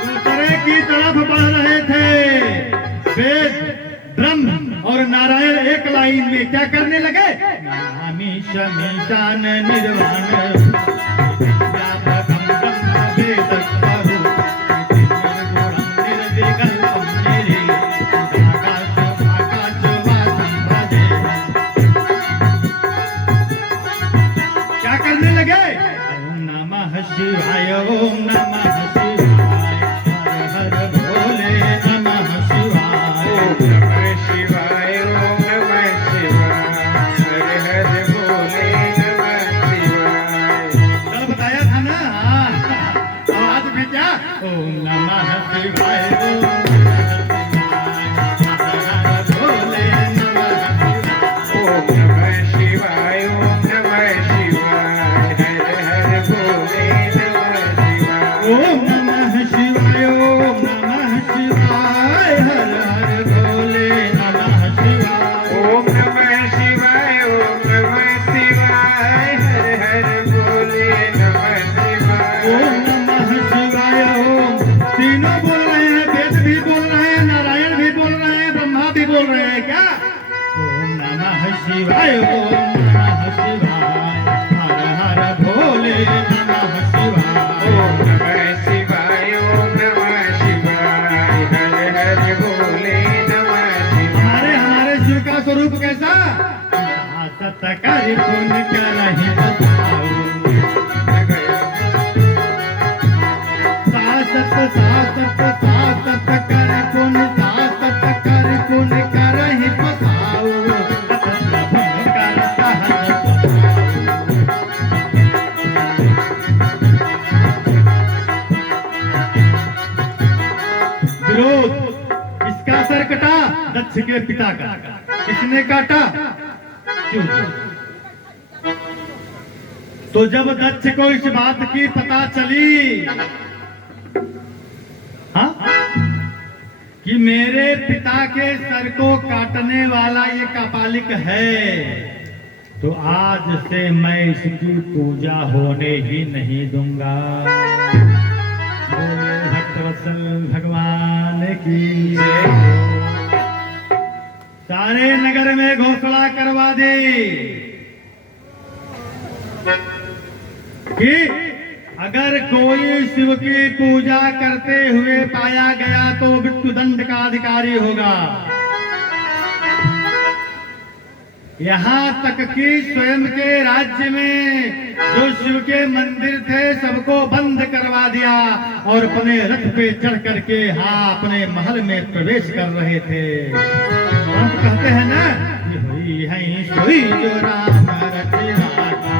दूसरे की तरफ बढ़ रहे थे। वेद ब्रह्म और नारायण एक लाइन में क्या करने लगे? मीशान निर्वाण लगे, ओम नमः शिवाय, ओम नमः शिवाय, हर हर भोले नमः शिवाय, ओम नमः शिवाय, ओम नमः शिवाय, हर हर भोले नमः शिवाय। कल बताया था ना, हाँ, आज भी क्या, ओम नमः शिवाय, ओम नमः शिवाय, हर हर भोले नमः शिवाय। ओम नमः शिवाय, ओम नमः शिवाय, हर हर भोले नमः शिवाय। ओम नमः शिवाय, ओम नमः शिवाय, हर हर भोले नमः शिवाय। ओम नमः शिवाय, ओम नमः शिवाय, हर हर भोले नमः शिवाय। ओम नमः शिवाय, ओम, तीनों बोल रहे हैं, वेद भी बोल रहे हैं, नारायण भी बोल रहे हैं, ब्रह्मा भी बोल रहे हैं, क्या? ओम नमः शिवाय, ओम नमः शिवाय, हर हर भोले नमः शिवाय। ओम नमः शिवाय, ओम नमः शिवाय, हर हर भोले नमः शिवाय। हमारे शिव का स्वरूप कैसा? सत कर पुण्य करहि बताऊं, सासत सासत सासत कर पुण्य, सासत कर पुण्य करहि बताऊं, सतत पुण्य कर सहज बताऊं। विरोध, इसका सर कटा दक्ष के पिता का, किसने काटा? क्यों? तो जब दक्ष को इस बात की पता चली, हाँ, कि मेरे पिता के सर को काटने वाला ये कापालिक है, तो आज से मैं इसकी पूजा होने ही नहीं दूंगा। बोले भक्तवत्सल भगवान की जय हो। सारे नगर में घोषणा करवा दी कि अगर कोई शिव की पूजा करते हुए पाया गया तो मृत्युदंड का अधिकारी होगा। यहाँ तक कि स्वयं के राज्य में जो शिव के मंदिर थे सबको बंद करवा दिया और अपने रथ पे चढ़ करके हाँ अपने महल में प्रवेश कर रहे थे। हम कहते हैं ना, कि हुई है सोई जो राम रचना का,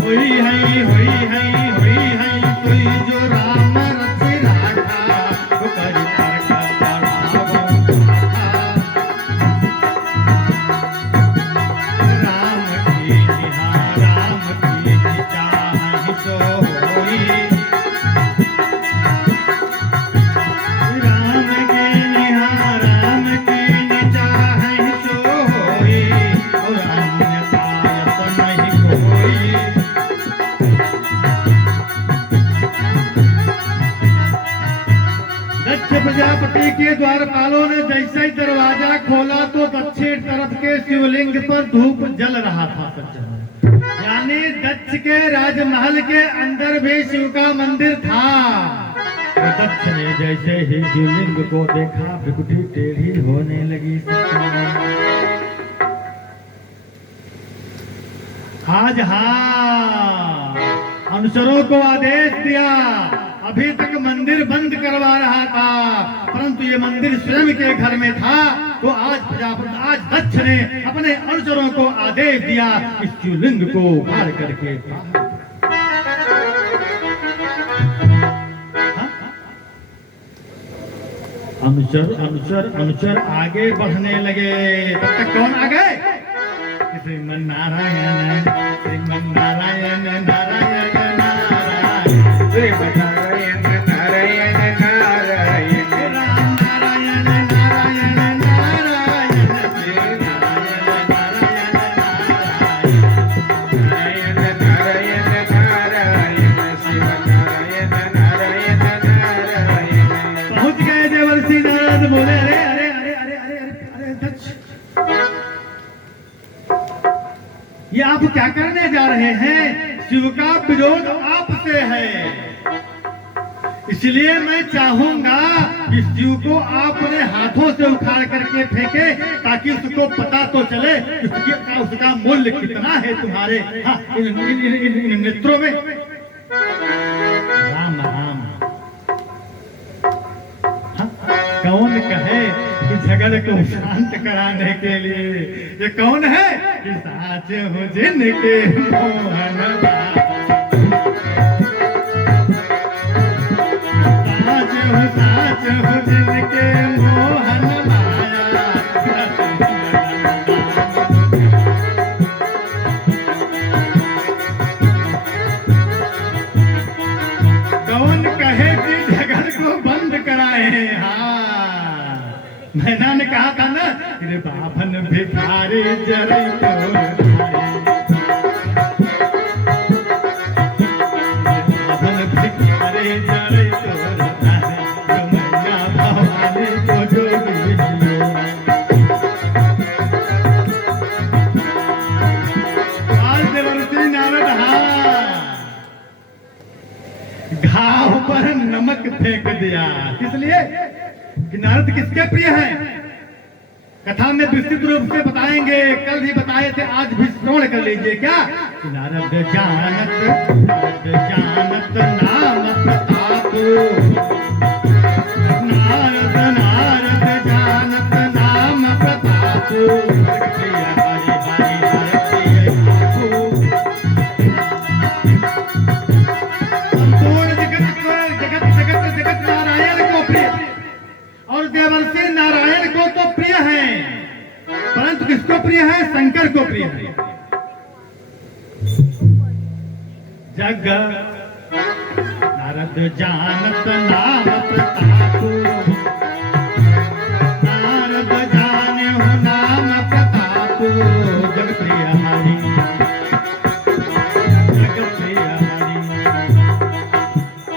हुई है हुई है हुई है सोई जो राम रचना का, वो कर प्रजापति के द्वारपालों ने जैसे ही दरवाजा खोला तो दक्षिण तरफ के शिवलिंग पर धूप जल रहा था। सज्जन, यानी दक्ष के राजमहल के अंदर भी शिव का मंदिर था। तो दक्ष ने जैसे ही शिवलिंग को देखा भृकुटी टेढ़ी होने लगी। आज हाँ अनुचरों को आदेश दिया, अभी तक मंदिर बंद करवा रहा था परंतु ये मंदिर स्वयं के घर में था। तो आज प्रजापति, आज दक्ष ने अपने अनुचरों को आदेश दिया इस शिवलिंग को उखाड़ करके अनुचर आगे बढ़ने लगे। तब तक कौन आ गए? श्रीमन्नारायण श्रीमन्नारायण नारायण नारायण श्रीमन्नारायण नारायण नारायण राम नारायण नारायण नारायण श्री नारायण नारायण नारायण नारायण नारायण नारायण शिव नारायण नारायण नारायण। पहुंच गए देवर्षि नारद। बोले अरे अरे अरे अरे अरे अरे अरे दक्ष, ये आप क्या करने जा रहे हैं? शिव का विरोध आपसे है, इसलिए मैं चाहूंगा कि शिव को आप अपने हाथों से उखाड़ करके फेंके, ताकि उसको पता तो चले कि उसका मूल्य कितना है तुम्हारे इन नेत्रों में। राम राम। हाँ, कौन कहे कि झगड़ को शांत कराने के लिए, ये कौन है कि साच हो जिनके मोहन साच हो जिनके मोहन माया। कौन कहे कि झगड़ को बंद कराए। हाँ, मैना ने कहा था ना, रे बाभन भिखारी जरई तोर बाभन भिखारी जरई तोर मैया भवानी को जोगी दियो। आज देवर्षि नारद घाव पर नमक फेंक दिया। किस लिए? कि नारद किसके प्रिय हैं? कथा में विस्तृत रूप से बताएंगे, कल भी बताए थे, आज भी श्रवण कर लीजिए। क्या? कि नारद जानत नाम प्रताप, नारद नारद जानत नाम प्रताप, हरि हरि हरि आपो। संपूर्ण जगत नारायण को प्रिय, और देवर्षि नारायण को तो प्रिय है, परंतु किसको प्रिय है? शंकर को प्रिय है। जग नारद जानत नाम प्रताप, नारद जाने हो नाम प्रताप, जग प्रिय हरि, जग प्रिय हरि,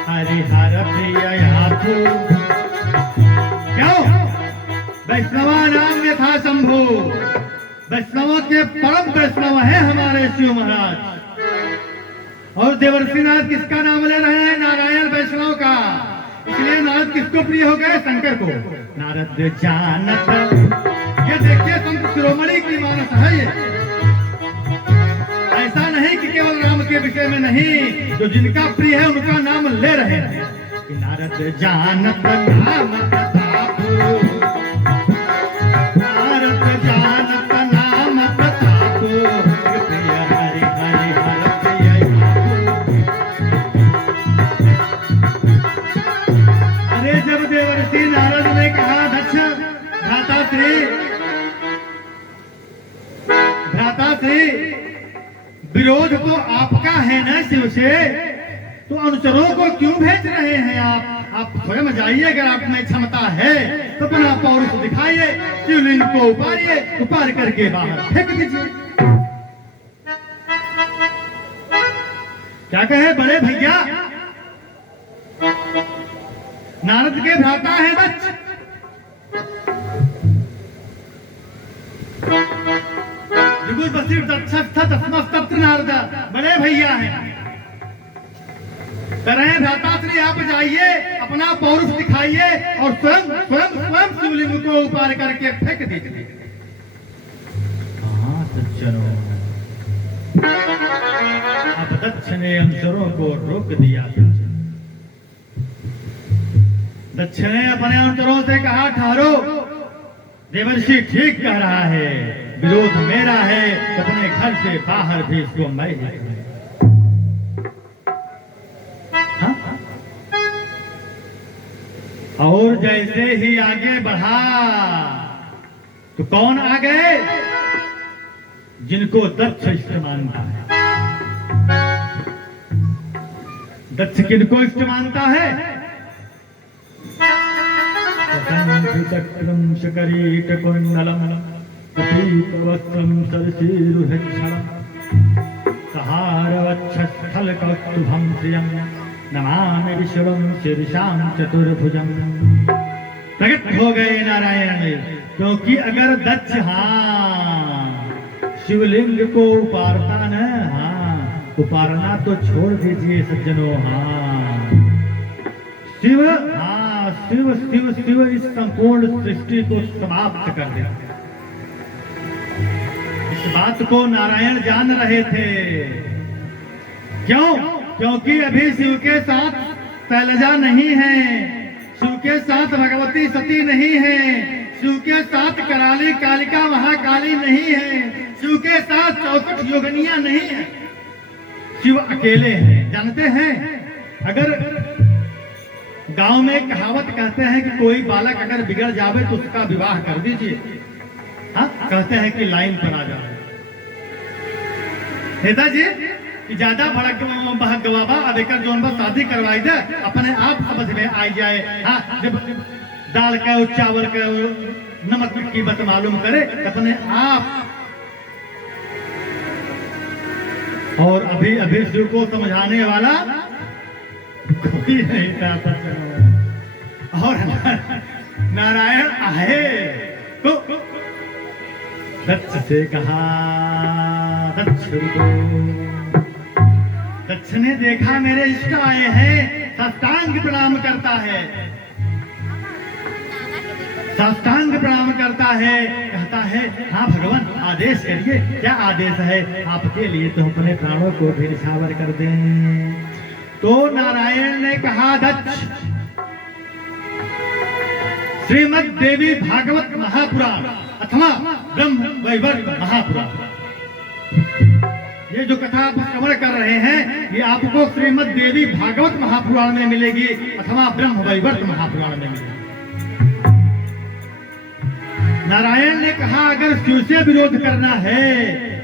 हरि हर प्रिय आपो। क्यों? वैष्णवा नाम यथा शंभु, वैष्णवों के परम वैष्णव है हमारे शिव महाराज। और देवर्षिनाथ किसका नाम ले रहे हैं? नारायण वैष्णव का। इसलिए नारद किसको प्रिय हो गए? शंकर को। नारद जानत, ये देखिए संत शिरोमणि की मानस है ये। ऐसा नहीं कि केवल राम के विषय में नहीं, जो जिनका प्रिय है उनका नाम ले रहे हैं। नारद जानत नाम प्रताप, नारद जानत नाम प्रताप, प्रिय हरि हरि हर प्रिय आपो। अरे जब देवर्षि नारद ने कहा, दक्ष भ्राताश्री, विरोध तो आपका है ना शिव से, तो अनुचरों को क्यों भेज रहे हैं आप स्वयं जाइए। अगर आप में क्षमता है तो अपना पौरुष दिखाइए, शिवलिंग को उपारिए, उपार करके बाहर फेंक दीजिए। क्या कहे बड़े भैया? नारद के भ्राता है दक्ष। नारद बड़े भैया हैं। करें भ्राताश्री, आप जाइए, अपना पौरुष दिखाइए और स्वयं स्वयं स्वयं शिवलिंग को उपार करके फेंक दीजिए। हाँ सज्जनों, अब दक्ष ने अनुचरों को रोक दिया। दक्ष ने अपने अनुचरों से कहा, ठहरो, देवर्षि ठीक कह रहा है, विरोध मेरा है, अपने घर से बाहर भी इसको मैं ही। और जैसे ही आगे बढ़ा तो कौन आ गए? जिनको दक्ष इष्ट मानता है। दक्ष किनको इष्ट मानता है? चक्रम शकरीट कुंडलम पीतवस्त्रम सरसीरुहक्षणम सहारवक्षस्थल कौस्तुभं श्रियं नमामि विश्वं शीर्षां चतुर्भुजं। प्रकट हो गए नारायण, क्योंकि अगर दक्ष शिवलिंग को उपारता न, उपारना तो छोड़ दीजिए सज्जनों। शिव शिव शिव शिव इस संपूर्ण सृष्टि को समाप्त कर दिया। इस बात को नारायण जान रहे थे। क्यों? क्योंकि अभी शिव के साथ शैलजा नहीं है, शिव के साथ भगवती सती नहीं है, शिव के साथ कराली कालिका महाकाली नहीं है, शिव के साथ 64 योगनियां नहीं है, शिव अकेले हैं। जानते हैं, अगर गांव में एक कहावत कहते हैं कि कोई बालक अगर बिगड़ जावे तो उसका विवाह कर दीजिए। हाँ, कहते हैं कि लाइन पर आ जाओ। नेताजी कि ज्यादा भड़क बहक गवाबा अब एक जोन बस शादी करवाई दे, अपने आप समझ में आ जाए। हाँ, जब दाल का चावल का नमक की बात मालूम करे अपने आप। और अभी अभी शिव को समझाने वाला कोई नहीं था। और नारायण आए तो दक्ष से कहा, दक्ष रुको। दक्ष ने देखा मेरे इष्ट आए हैं, साष्टांग प्रणाम करता है, साष्टांग प्रणाम करता है, कहता है हाँ भगवान आदेश करिए, क्या आदेश है आपके लिए तो अपने प्राणों को भी निछावर कर दें। तो नारायण ने कहा, दक्ष श्रीमद् देवी भागवत महापुराण अथवा ब्रह्म वैवर्त महापुराण, ये जो कथा आप श्रवण कर रहे हैं ये आपको श्रीमद् देवी भागवत महापुराण में मिलेगी अथवा ब्रह्म वैवर्त महापुराण में मिलेगी। नारायण ने कहा अगर शिव से विरोध करना है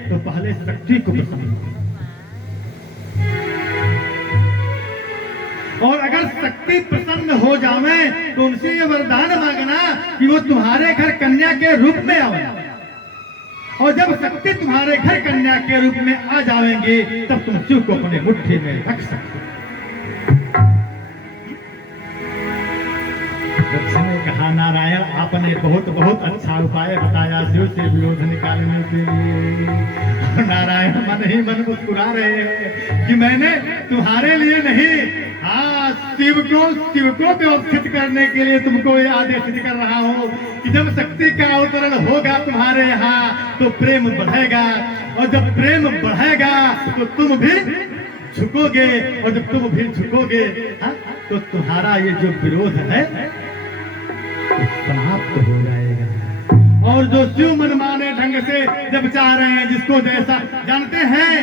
तो पहले शक्ति को प्रसन्न करो, और अगर शक्ति प्रसन्न हो जावे तो उनसे ये वरदान मांगना कि वो तुम्हारे घर कन्या के रूप में आवे, और जब शक्ति तुम्हारे घर कन्या के रूप में आ जाएंगे तब तुम शिव को अपने मुट्ठी में रख सकते। दक्ष ने कहा नारायण आपने बहुत बहुत अच्छा उपाय बताया शिव से विरोध निकालने के लिए। और नारायण मन ही मन मुस्कुरा रहे हैं कि मैंने तुम्हारे लिए नहीं, हाँ शिव को व्यवस्थित करने के लिए तुमको ये आदेश कर रहा हूँ कि जब शक्ति का अवतरण होगा तुम्हारे यहाँ तो प्रेम बढ़ेगा, और जब प्रेम बढ़ेगा तो तुम भी झुकोगे, और जब तुम भी झुकोगे हाँ, तो तुम्हारा ये जो विरोध है समाप्त हो जाएगा। और जो शिव मनमाने ढंग से जब चाह रहे हैं जिसको जैसा, जानते हैं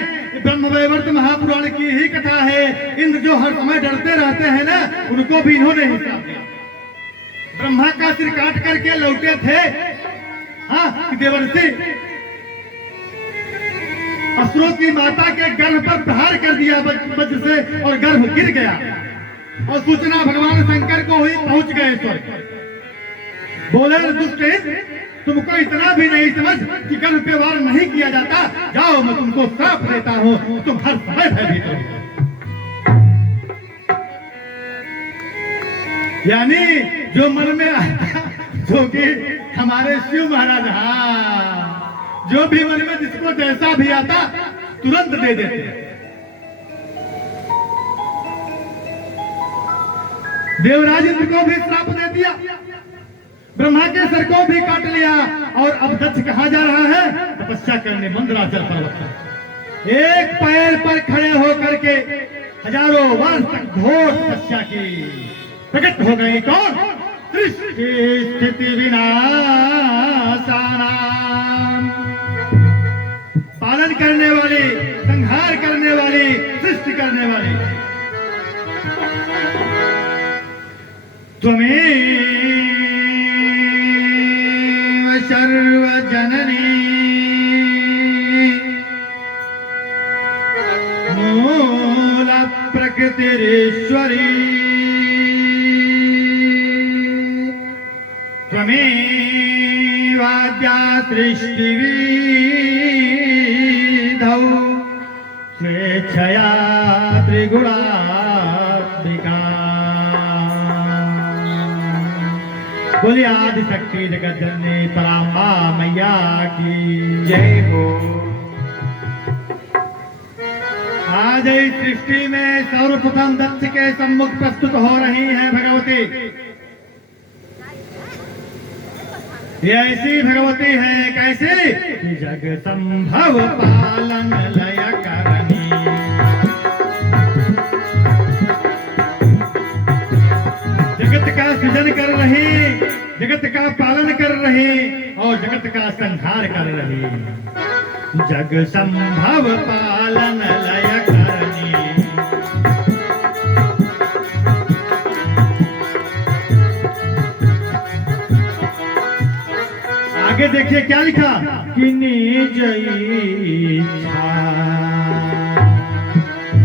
ब्रह्म वैवर्त महापुराण की ही कथा है, इंद्र जो हर समय डरते रहते हैं ना उनको भी इन्होंने हिसाब दिया। ब्रह्मा का सिर काट करके लौटे थे हाँ देवर्षि, असुरों की माता के गर्भ पर प्रहार कर दिया वज्र से और गर्भ गिर गया, और सूचना भगवान शंकर को हुई, पहुंच गए स्वर्ग। बोले दुष्ट तुमको इतना भी नहीं समझ कि गर्भ पे वार नहीं किया जाता, जाओ मैं तुमको श्राप देता हूँ, तुम हर समय भयभीत रहो। यानी जो मन में आया, जो कि हमारे शिव महाराज हाँ जो भी मन में जिसको जैसा भी आता तुरंत दे देते। देवराज इंद्र को भी श्राप दे दिया, ब्रह्मा के सर को भी काट लिया, और अब दक्ष कहा जा रहा है तपस्या करने मंदराचल पर्वत पर। एक पैर पर खड़े होकर के हजारों वर्ष तक घोर तपस्या की, प्रकट हो गई कौन? सृष्टि स्थिति विनाशानां, पालन करने वाली, संहार करने वाली, सृष्टि करने वाली। त्वमेव सर्वजननी मूल प्रकृतिरीश्वरी, त्वमेवाद्या सृष्टिविधौ स्वेच्छया त्रिगुणात्मिका। बोलिए आदि शक्ति जगत जननी पराम्बा मैया की जय हो। आज इस सृष्टि में सर्वप्रथम दक्ष के सम्मुख प्रस्तुत हो रही हैं भगवती ये ऐसी भगवती है कैसे कि जग संभव पालन लय करनी। जगत का सृजन कर रही, जगत का पालन कर रही और जगत का संहार कर रही। जग संभव पालन लय करनी। आगे देखिए क्या लिखा कि निज इच्छा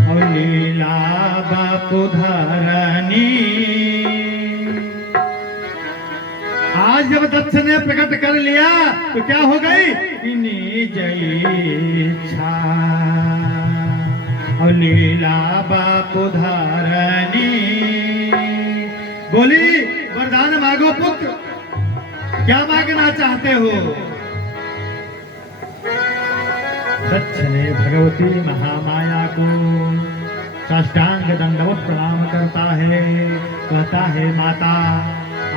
और लीला बापु धरनी। आज जब दक्ष ने प्रकट कर लिया तो क्या हो गई कि निज इच्छा और लीला बापु धरनी। बोली वरदान मांगो पुत्र, क्या मांगना चाहते हो? दक्ष ने भगवती महामाया को साष्टांग दंडवत प्रणाम करता है, कहता है माता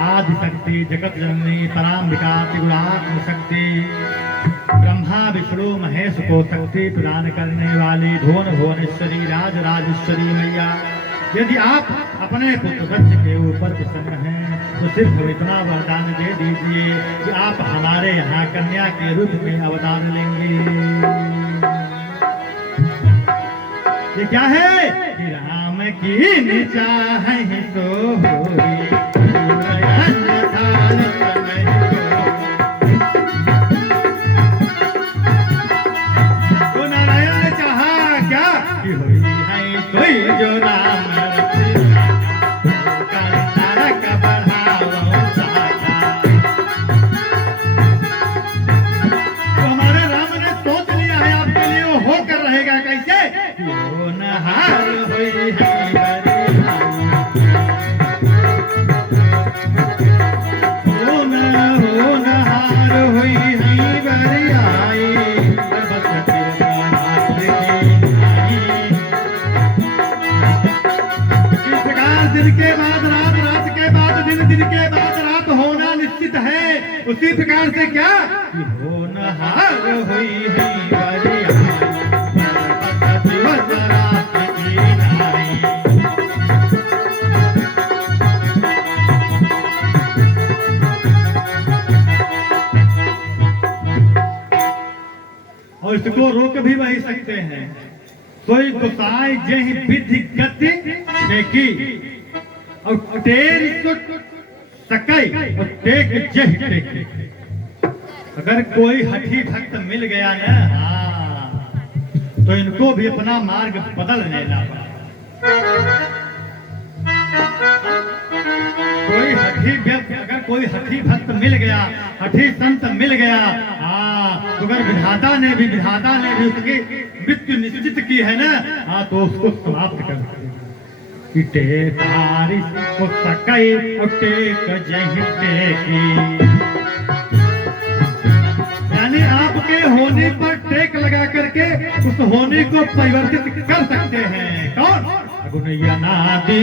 आदि शक्ति जगत जननी पराम्बिका त्रिगुणात्म शक्ति ब्रह्मा विष्णु महेश को शक्ति प्रदान करने वाली भुवन भुवनेश्वरी राज राजेश्वरी मैया, यदि आप अपने पुत्र दक्ष के ऊपर प्रसन्न हैं तो सिर्फ इतना वरदान दे दीजिए कि आप हमारे यहाँ कन्या के रूप में अवतार लेंगे। ये क्या है कि राम की निचाह तो होई तो नारायण ने चाहा क्या कि होई है कोई जो राम उसी प्रकार से क्या होनहार हुई है और इसको रोक भी वही सकते हैं। कोई गुसाई जही विधि गति छेकी और टेर इसको सकई और टेक जही टेकी। अगर कोई हठी भक्त मिल गया ना, तो इनको भी अपना मार्ग बदल लेना पड़ा। अगर कोई हठी भक्त मिल गया, हठी संत मिल गया, तो अगर विधाता ने भी उसकी मृत्यु निश्चित की है ना, तो उसको समाप्त कर दिया। कि टेकारी को सकई और टेक जही टेकी, यानी आपके होने पर टेक लगा करके उस होने को परिवर्तित कर सकते हैं। कौन? अगुनैया नादी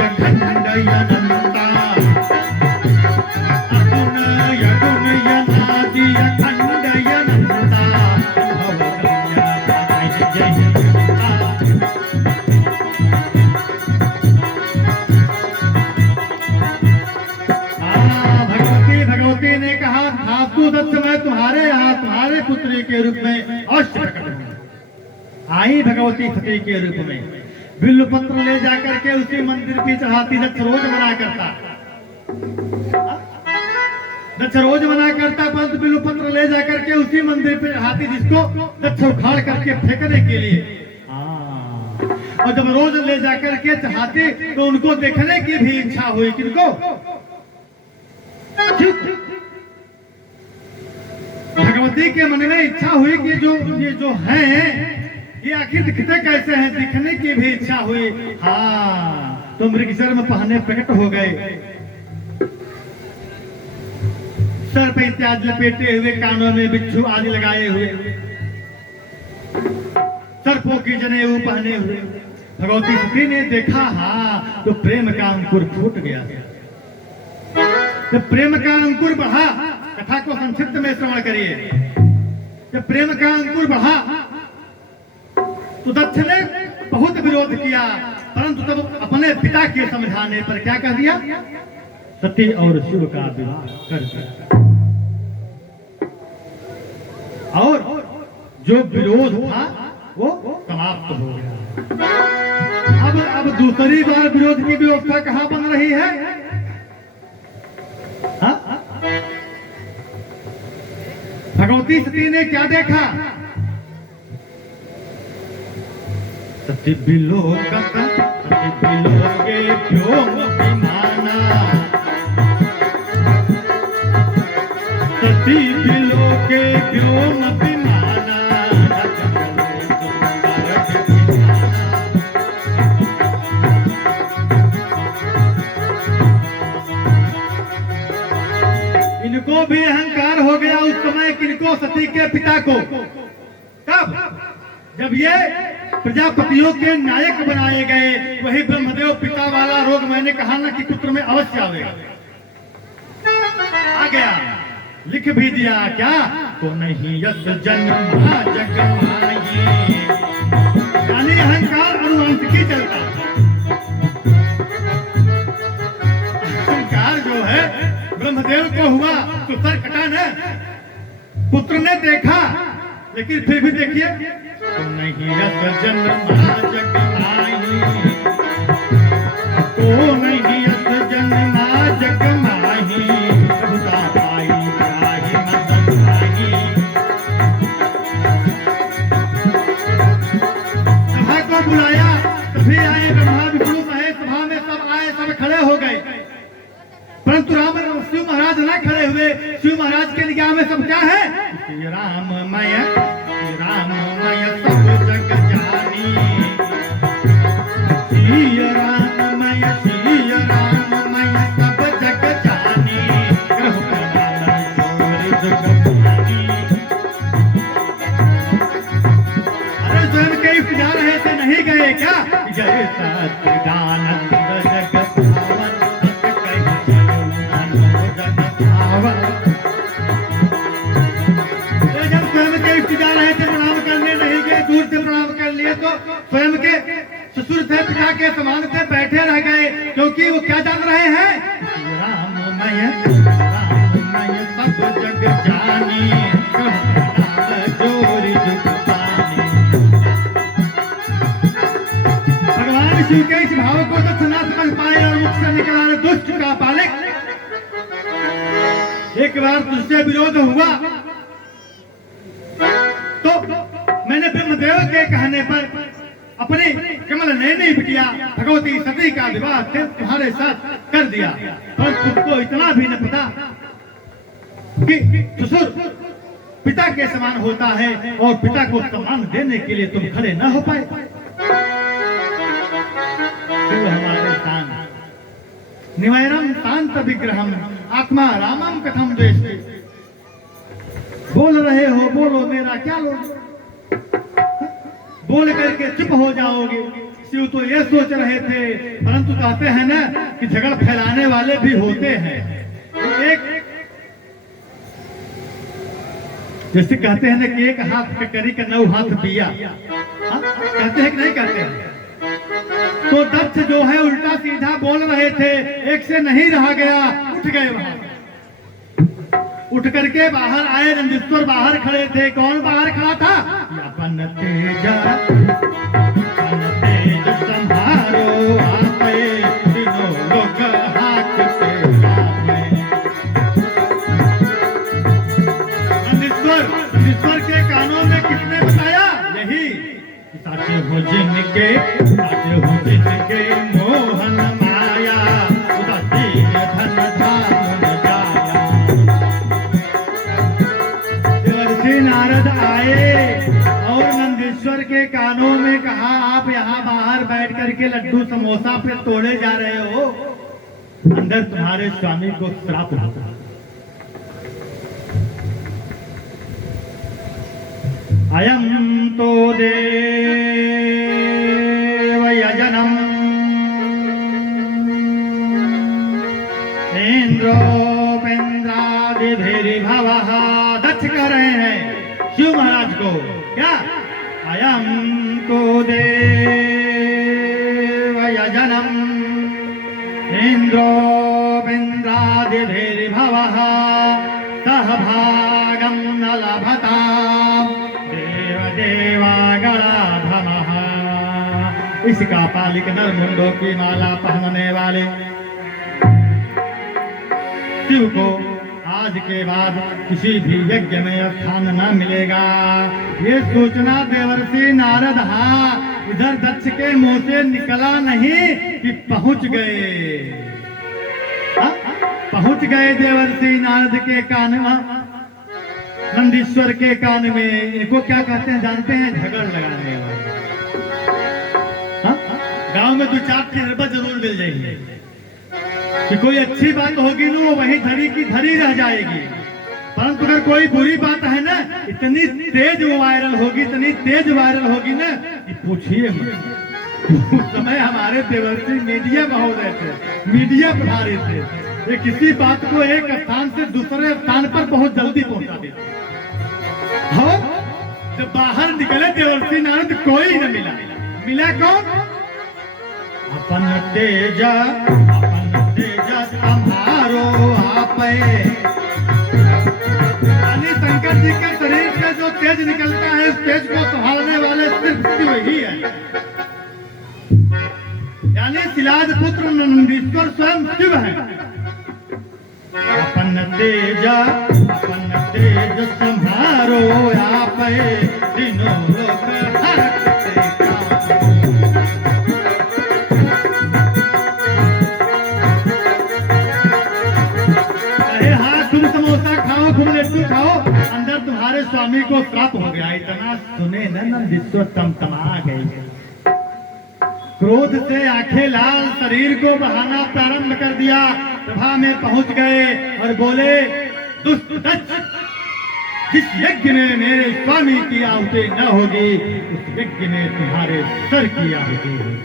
अखंड अनंता, अगुनैया नादी अखंड अनंता, भगवती ने कहा ठाकुर दत्त मैं तुम्हारे यहाँ तुम्हारे पुत्री के रूप में अवश्य प्रकट हूं। आई भगवती सती के रूप में बिल्व पत्र ले जाकर के उसी मंदिर की चढ़ाती दक्ष रोज मना करता, परंतु बिल्व पत्र ले जाकर के उसी मंदिर पे चढ़ाती जिसको दक्ष उखाड़ करके फेंकने के लिए। और जब रोज ले जाकर के चढ़ाती तो उनको देखने की भी इच्छा हुई। किनको? भगवती के मन में इच्छा हुई कि ये जो हैं ये आखिर दिखते कैसे हैं, दिखने की भी इच्छा हुई। हाँ, तो मृगचर्म में पहने प्रकट हो गए, सर पे इत्यादि लपेटे हुए, कानों में बिच्छू आदि लगाए हुए, सर्पों की जनेऊ पहने हुए। भगवती सती ने देखा, हाँ, तो प्रेम का अंकुर फूट गया। जब प्रेम का अंकुर बढ़ा, कथा को संक्षिप्त में श्रवण करिए। जब प्रेम का अंकुर बढ़ा तो दक्ष ने बहुत विरोध किया, परंतु तब अपने पिता के समझाने पर क्या कह दिया? सती और शिव का विवाह कर दिया। और जो विरोध था वो समाप्त हो गया। अब दूसरी बार विरोध की व्यवस्था कहां बन रही है? हाँ? भगवती सती ने क्या देखा? सती बिलोकत सती बिलोके व्योम विमाना, सती बिलोके व्योम विमाना, इनको भी अहंकार हो गया उस समय। किनको? सती के पिता को। कब? जब ये प्रजापतियों के नायक बनाए गए। वही ब्रह्मदेव पिता वाला रोग मैंने कहा ना कि पुत्र में अवश्य आवेगा, आ गया। लिख भी दिया क्या? तो नहीं यस जन्म जग माही, यानी अहंकार अनुवंशिकी चलता है। अहंकार जो है ब्रह्मदेव को हुआ तो सर कटा न, पुत्र ने देखा, लेकिन फिर भी देखिए तो नहीं यस जन्म जग माही, तो नहीं यस जन्म जग माही, प्रभुता पाई पाई मदन पाई। सभा को बुलाया, तभी आए ब्रह्मा विष्णु महेश। सभा में सब आए, सब खड़े हो गए, परंतु शिव महाराज ना खड़े हुए। शिव महाराज के निगाह में सब क्या है? श्री राममय सब जग जानी, श्री राममय सब जग जानी, ग्रह प्रणाम चोर जग पानी। अरे स्वयं के जा रहे थे, नहीं गए क्या? जय सच्चिदानंद जगत पावन, जब स्वयं के इष्ट जा रहे थे, प्रणाम करने नहीं गए, दूर से प्रणाम कर लिए तो स्वयं के ससुर थे, पिता के समान थे, बैठे रह गए, क्योंकि वो क्या जान रहे हैं? राममय सब जग जानी, जोरी जुग पानी। भगवान शिव के इस भाव को तो सुना समझ पाए और मुख से निकला दुष्ट का पालिक। एक बार तुझसे विरोध हुआ तो मैंने ब्रह्मदेव के कहने पर अपनी कमल नयनी बिटिया भगवती सती का विवाह तुम्हारे साथ कर दिया। पर तुमको इतना भी न पता कि ससुर पिता के समान होता है और पिता को सम्मान देने के लिए तुम खड़े न हो पाए। शिव हमारे शान निवैरम शांत विग्रहम आत्मा रामम कथम द्वेष्टि। बोल रहे हो, बोलो, मेरा क्या लोगे? बोल करके चुप हो जाओगे। शिव तो ये सोच रहे थे, परंतु कहते हैं ना कि झगड़ फैलाने वाले भी होते हैं। तो एक जैसे कहते हैं ना कि एक हाथ पे करी का 9 हाथ पिया, कहते हैं कि नहीं कहते हैं? तो दक्ष जो है उल्टा सीधा बोल रहे थे, एक से नहीं रहा गया, उठ गए वहां। उठ करके बाहर आए, नंदीश्वर बाहर खड़े थे। कौन बाहर खड़ा था? अपन तेज संभारो आपे, तीनों लोग हाथ पे आपे। नंदीश्वर के कानों में किसने बताया? यही साचे हो जिनके मोहन माया, उदासी धन धाम जाया। देवर्षि नारद आए और नंदीश्वर के कानों में कहा, आप यहाँ बाहर बैठ करके लड्डू समोसा पे तोड़े जा रहे हो, अंदर तुम्हारे स्वामी को श्राप होता है। अयम तो देव यजनम इंद्रो लो क्या अयम तो देव यजनम इंद्रो बिंद्रादिभिर्भवः सहभागम न लभता देव देवागणाधमः। इसका पालिक नर मुंडों की माला पहनने वाले शिव को आज के बाद किसी भी यज्ञ में स्थान न मिलेगा। ये सूचना देवर्षि नारद इधर दक्ष के मुंह से निकला नहीं कि पहुंच गए। पहुंच गए देवर्षि नारद के कान में, नंदीश्वर के कान में। इनको क्या कहते हैं जानते हैं? झगड़ लगाने वाले। गांव में 2-4 ठेरबा जरूर मिल जाएंगे कि कोई अच्छी बात होगी ना वो वही धरी की धरी रह जाएगी, परंतु अगर कोई बुरी बात है ना इतनी तेज वो वायरल होगी, इतनी तेज वायरल होगी ना कि पूछिए मत। उस समय हमारे देवर्षि मीडिया महोदय थे, मीडिया प्रभारी थे। ये किसी बात को एक स्थान से दूसरे स्थान पर बहुत जल्दी पहुंचा देते। हाँ, जब बाहर निकले देवर्षि नारद कोई न मिला। मिला कौन? अपन तेज तुम्हारो आपे। यानी शंकर जी के शरीर से जो तेज निकलता है उस तेज को संभालने वाले सिर्फ शिव ही है। यानी शिलाद पुत्र नंदीश्वर स्वयं शिव है। अपन तेज तुम्हारो आपे तीनों लोग हरते काम। तुम समोसा खाओ, खूब लड्डू खाओ, अंदर तुम्हारे स्वामी को श्राप हो गया। इतना सुने न विश्व तमतमा गई। क्रोध से आंखें लाल, शरीर को बहाना प्रारंभ कर दिया। सभा में पहुंच गए और बोले, दुष्ट दक्ष, जिस यज्ञ में मेरे स्वामी की आहुति न होगी उस यज्ञ में तुम्हारे सर की आहुति होगी।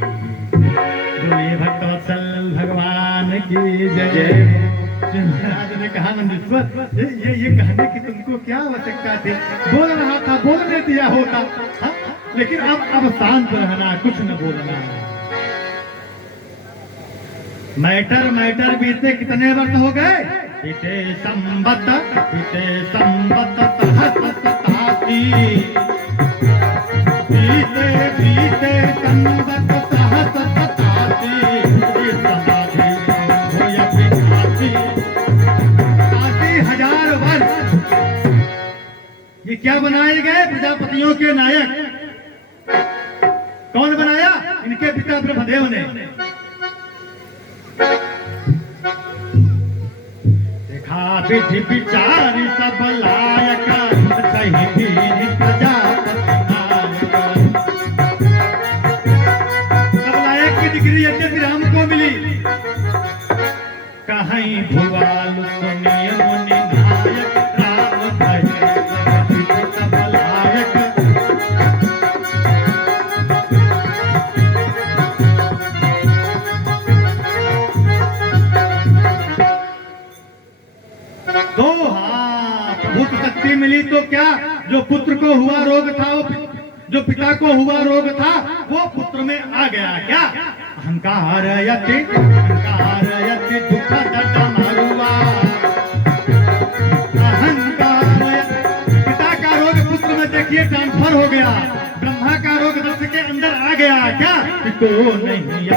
बोलिए भक्तवत्सल भगवान की जय। महाराज ने कहा, नंदीश्वर ये कहने की तुमको क्या आवश्यकता थी? बोल रहा था, बोलने दिया होता। हा? लेकिन अब शांत रहना, कुछ न बोलना। मैटर बीते कितने वर्ष हो गए? बीते संवत सहस्रासी। बीते संवत सहस्रासी। ये क्या बनाए गए? प्रजापतियों के नायक। कौन बनाया? इनके पिता ब्रह्मदेव ने। देखा विधि विचारी सब लायक, सही दीन प्रजापति नायक। सब लायक की डिग्री यद्यपि राम को मिली। कहीं भुवाल सुनिय मुनि नायक, राम भय सब लायक। तो प्रभुत्व शक्ति मिली तो क्या? जो पुत्र को हुआ रोग था, जो पिता को हुआ रोग था, वो पुत्र में आ गया। क्या? अहंकार यति दुख दट मारुआ। अहंकार, पिता का रोग पुत्र में देखिए ट्रांसफर हो गया। ब्रह्मा का रोग दक्ष के अंदर आ गया। क्या? को नहीं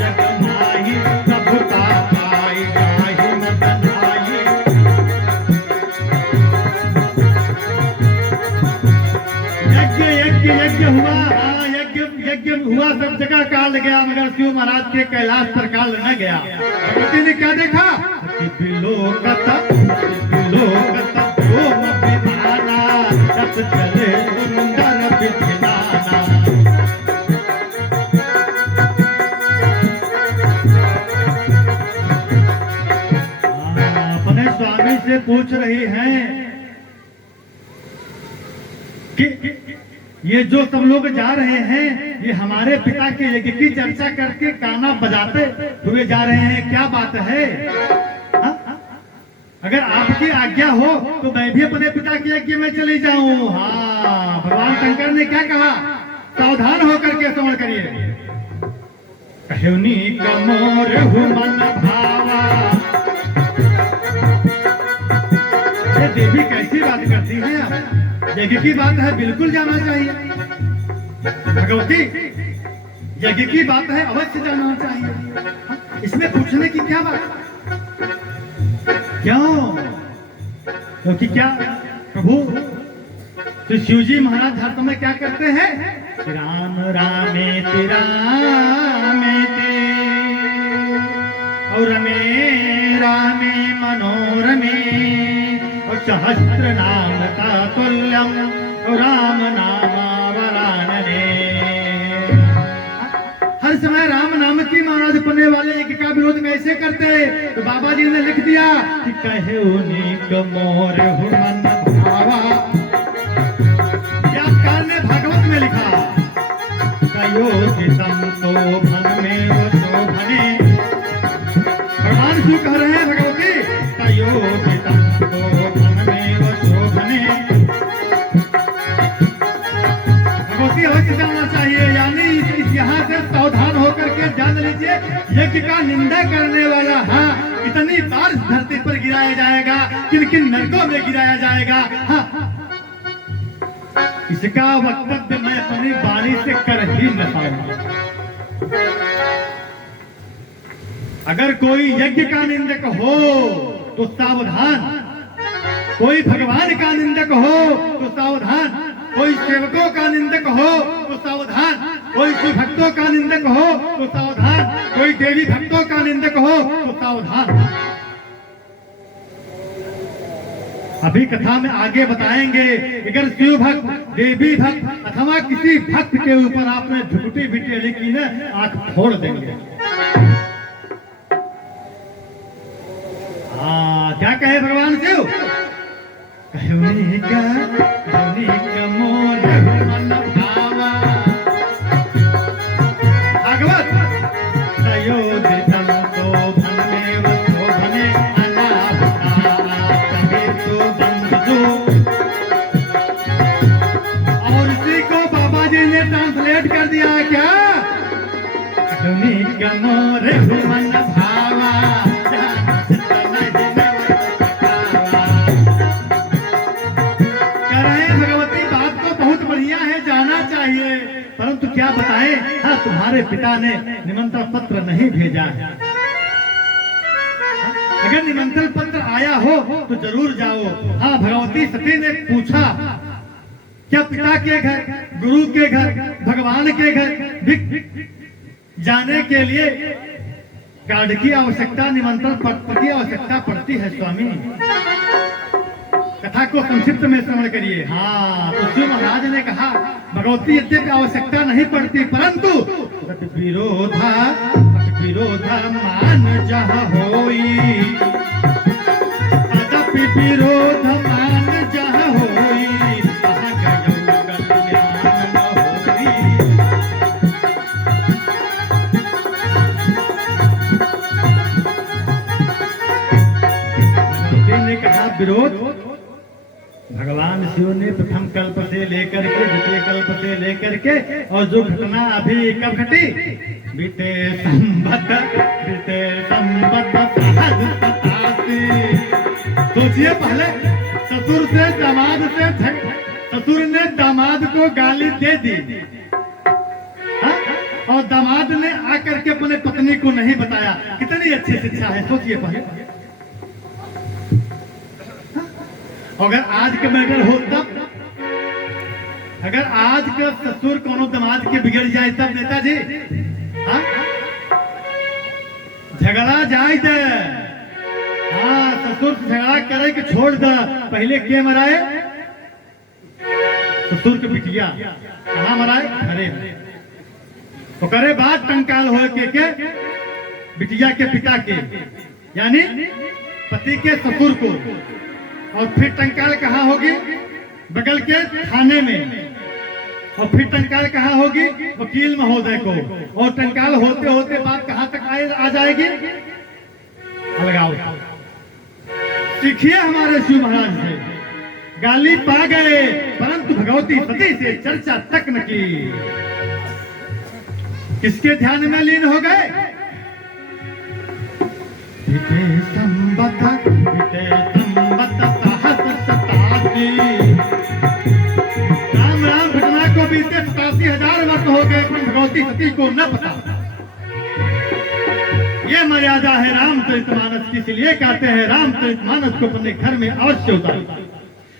जग माही प्रभुता पाई जाहि मदन आई। यज्ञ हुआ। यज्ञ हुआ, सब जगह काल गया, मगर शिव महाराज के कैलाश पर काल न गया। भगवती ने क्या देखा? चले सुंदर विधिनाना। अपने स्वामी से पूछ रही हैं कि ये जो सब लोग जा रहे हैं, ये हमारे पिता के यज्ञ की चर्चा करके गाना बजाते हुए जा रहे हैं, क्या बात है? अगर आपकी आज्ञा हो तो मैं भी अपने पिता की आज्ञा में चली जाऊं। हाँ, भगवान शंकर ने क्या कहा, सावधान होकर के श्रवण करिए। कहनी कमोर मन भावा, ये देवी कैसी बात करती है, यज्ञ की बात है, बिल्कुल जाना चाहिए। भगवती, यज्ञ की बात है, अवश्य जाना चाहिए। इसमें पूछने की क्या बात, क्यों? क्योंकि क्या प्रभु तो शिव जी महाराज हर समय क्या करते हैं, राम रामेति रामेति और रमे रामे मनोरमे और सहस्त्र नाम तुल्यम और राम नामावरानने। हर समय राम नाम की महाराज पढ़ने वाले एक का विरोध कैसे करते, तो बाबा जी ने लिख दिया कि कहे उनिक मोर मन भावा। व्यासकार ने भागवत में लिखा, कयोदितम शोभन में वो शोभने। भगवान शिव कह रहे हैं भगवती, कयोदितम शोभन में वो शोभने। भगवती अवश्य जाना चाहिए, यानी यहाँ से सावधान होकर के जान लीजिए, यज्ञ का निंदा करने वाला हाँ इतनी बार धरती पर गिराया जाएगा, किन किन नरकों में गिराया जाएगा। हाँ, इसका वक्तव्य मैं अपनी वाणी से कर ही न पाऊंगा। अगर कोई यज्ञ का निंदक हो तो सावधान, कोई भगवान का निंदक हो तो सावधान, कोई सेवकों का निंदक हो तो सावधान, कोई शिव भक्तों का निंदक हो तो सावधान, कोई देवी भक्तों का निंदक हो तो सावधान। अभी कथा में आगे बताएंगे, अगर शिव भक्त, देवी भक्त अथवा किसी भक्त के ऊपर आपने झुकटी बिटेली की न, आंख फोड़ देंगे। क्या कहे भगवान शिव, भागवत और इसी को बाबा जी ने ट्रांसलेट कर दिया है क्या, मन भावा। परंतु क्या बताएं, हाँ तुम्हारे पिता ने निमंत्रण पत्र नहीं भेजा है। अगर निमंत्रण पत्र आया हो तो जरूर जाओ। हाँ, भगवती सती ने पूछा, क्या पिता के घर, गुरु के घर, भगवान के घर जाने के लिए कार्ड की आवश्यकता, निमंत्रण पत्र की आवश्यकता पड़ती है स्वामी? कथा को संक्षिप्त में श्रवण करिए। हाँ, तो शिव महाराज ने कहा, भगवती यद्यपि आवश्यकता नहीं पड़ती, परंतु विरोधा विरोधा मान जह होई, तदपि विरोध मान जह होई, कहाँ गयो कल्याण होई। ने कहा विरोध, भगवान शिव ने प्रथम कल्प से लेकर के द्वितीय कल्प से लेकर के और जो घटना अभी कब घटी, बीते संवत सहज 87। सोचिए, पहले ससुर से दामाद से ससुर ने दामाद को गाली दे दी, और दामाद ने आकर के अपने पत्नी को नहीं बताया। कितनी अच्छी शिक्षा है, सोचिए पहले। अगर आज का मैटर हो तब, अगर आज का ससुर कोनो दामाद के बिगड़ जाए तब नेताजी, हाँ झगड़ा जाए दे। हाँ, ससुर झगड़ा करे कि छोड़ दे, पहले के मराए, ससुर के बिटिया कहाँ मराए, घरे। तो करे बात टंकाल हो के बिटिया के पिता के, यानी पति के ससुर को, और फिर टंकाल कहाँ होगी, बगल के थाने में, और फिर टंकाल कहाँ होगी, वकील महोदय को, और टंकाल होते होते बात कहाँ तक आ जाएगी, अलगाव। सीखिए हमारे शिव महाराज से। गाली पा गए परंतु भगवती सती से चर्चा तक न की। किसके ध्यान में लीन हो गए? बीते संबत सहस्र शताब्दी। राम राम घटना को बीते 87,000 वर्ष हो गए पर भगवती सती को न पता। ये मर्यादा है रामचरितमानस की, इसलिए कहते हैं रामचरितमानस को अपने घर में अवश्य उतारो।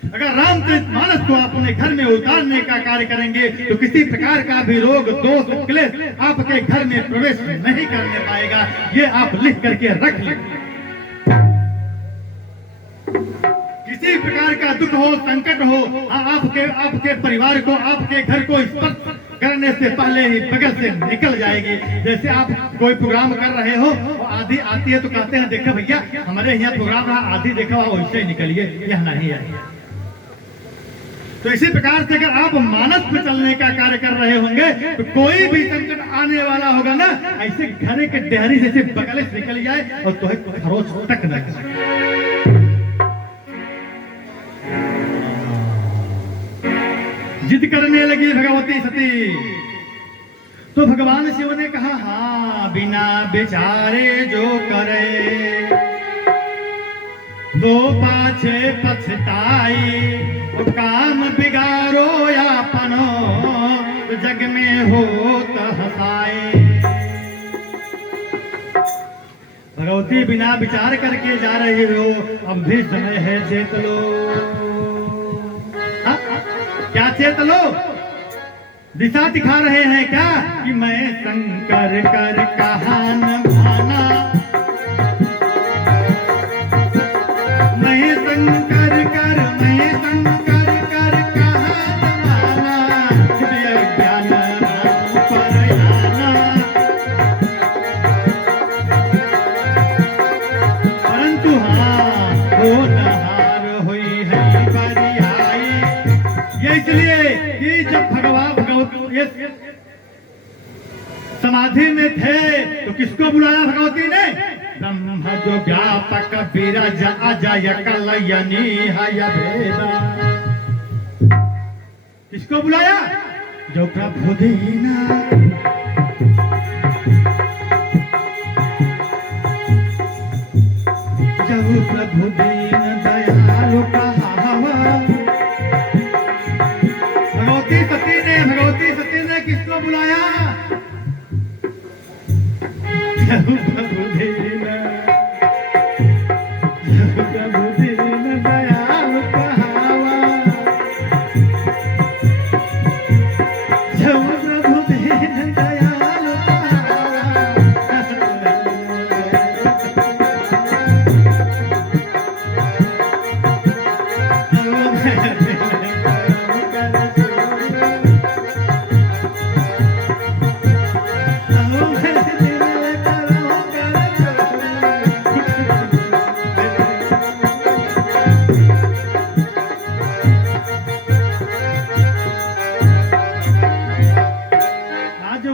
अगर रामचरितमानस को अपने घर में उतारने का कार्य करेंगे तो किसी प्रकार का भी रोग दोष क्लेश आपके घर में प्रवेश नहीं करने पाएगा। ये आप लिख करके रख लें। किसी प्रकार का दुख हो, संकट हो, आपके परिवार को, आपके घर को स्पर्श करने से पहले ही बगल से निकल जाएगी। जैसे आप कोई प्रोग्राम कर रहे हो और आधी आती है तो कहते हैं देखो भैया हमारे यहाँ प्रोग्राम रहा, आधी देखा वैसे ही निकलिए, यह नहीं है। तो इसी प्रकार से अगर आप मानस पे चलने का कार्य कर रहे होंगे तो कोई भी संकट आने वाला होगा ना, ऐसे घरे के डेहरी जैसे बगल से निकल जाए और तो खरोच तक न करे। जिद करने लगी भगवती सती तो भगवान शिव ने कहा हाँ बिना विचारे जो करे दो पाछे पछताई। वो काम बिगाड़ो या पनो जग में हो तो हंसाए। भगवती बिना विचार करके जा रही हो, अब भी समय है चेत लो। क्या चेत लो? दिशा दिखा रहे हैं क्या कि मैं शंकर कर कहा न माना, मैं शंकर कर कहा न माना, ज्ञान परायणा। परंतु हाँ वो नहार हुई है बरियाई। ये इसलिए कि जब भगवान ये समाधि में थे तो किसको बुलाया भगवती ने? ब्रह्म जो व्यापक विराज अजय कलयनी हय भेदा। किसको बुलाया? जो प्रभु दीना जब प्रभु दीन दयालु कहावा। भगवती सती ने किसको बुलाया? प्रभु दीन दयालु कहावा। जब प्रभु दीन दयालु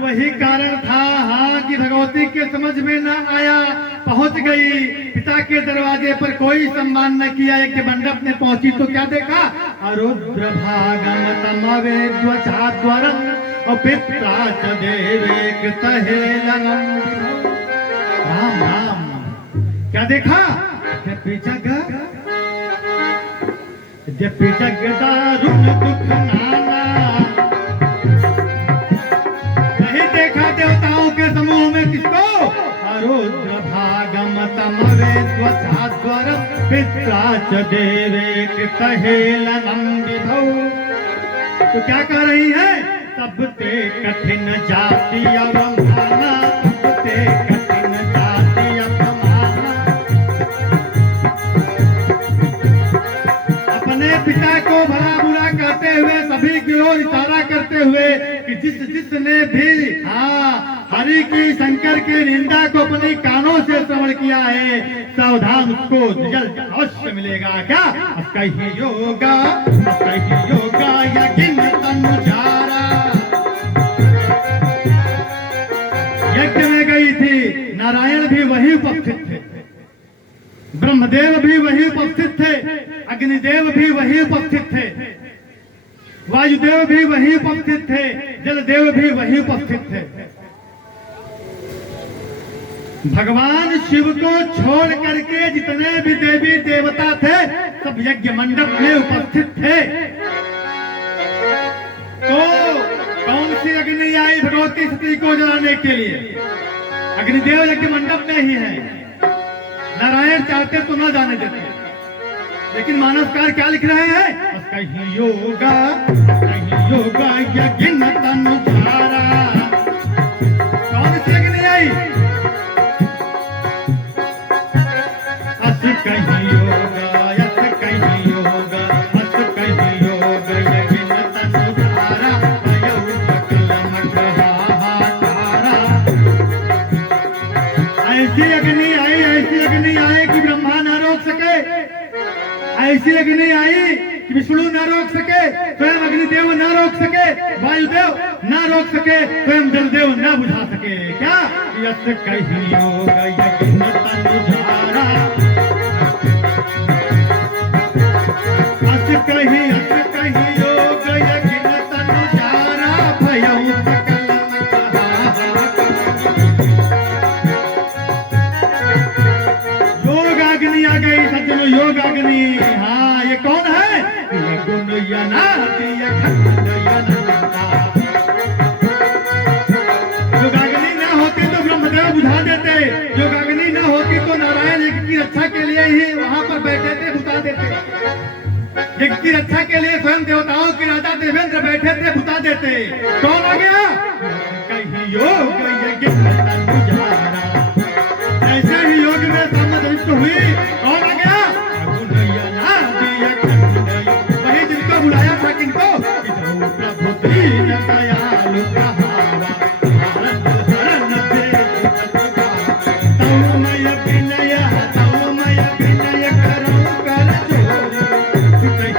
वही कारण था हाँ कि भगवती के समझ में न आया, पहुंच गई पिता के दरवाजे पर, कोई सम्मान न किया। एक मंडप में पहुंची तो क्या देखा? अरुद्र भागम तमवे ध्वजाद्वरम और पिता च देवे कृतहेलनम। राम राम क्या देखा? जब दारुण दुख नाना। देवताओं के समूह में किसको? अरुद्र भागम तमवे ध्वजाद्वर पित्रा च देवे कृतहेलनम विभौ। तो क्या कह रही है? तब ते कठिन जाति अवमाना, तब ते कठिन जाति अपमाना। अपने पिता को भला बुरा कहते हुए, सभी की ओर इशारा करते हुए कि जिसने भी हरि की शंकर की निंदा को अपने कानों से श्रवण किया है, सावधान उसको रिजल्ट अवश्य मिलेगा। क्या? कही योगा यज्ञ तनुजारा। यज्ञ में गई थी, नारायण भी वहीं उपस्थित थे, ब्रह्म रुद्रदेव भी वहीं उपस्थित थे, अग्निदेव भी वहीं उपस्थित थे, वायुदेव भी वहीं उपस्थित थे, जलदेव भी वहीं उपस्थित थे। भगवान शिव को छोड़ करके जितने भी देवी देवता थे सब यज्ञ मंडप में उपस्थित थे। तो कौन सी अग्नि आई भगवती सती को जलाने के लिए? अग्निदेव यज्ञ मंडप में ही है। नारायण चाहते तो न जाने देते, लेकिन मानसकार क्या लिख रहे हैं? बस कहीं योगा यज्ञ न तनुजारा। कौन सी अग्नि आई? अस कहीं योगा यज्ञ न तनुजारा, भयउ सकल मखहाहाकारा। ऐसी अग्नि आई कि ब्रह्मा न रोक सके, ऐसी अग्नि आई कि विष्णु न रोक सके, स्वयं अग्निदेव न रोक सके, वायुदेव न रोक सके, स्वयं जलदेव न बुझा सके। क्या? यस कहीं योग यज्ञ न तनुजारा, अस कहीं योग यज्ञ न तनुजारा, भयउ सकल योगाग्नि आ गई सज्जनों, योगाग्नि। हाँ, ये कौन है? यगुन यनादि यखंड यनंता। योगाग्नि न होती तो ब्रह्मदेव बुझा देते, योगाग्नि न होती तो नारायण यज्ञ की रक्षा के लिए ही वहां पर बैठे थे, बुता देते। यज्ञ की रक्षा के लिए स्वयं देवताओं के राजा देवेंद्र बैठे थे, बुता देते। कौन आ गया? कहीं योग यज्ञ न तनुजारा। ऐसे ही योग में सम्मत हुई। कौन आ गया? वही जिनको बुलाया था, किनको? प्रभु दीन दयालु कहावा, भारत हरन देव तत्वा। तौमय विनय करऊं कर जोरी।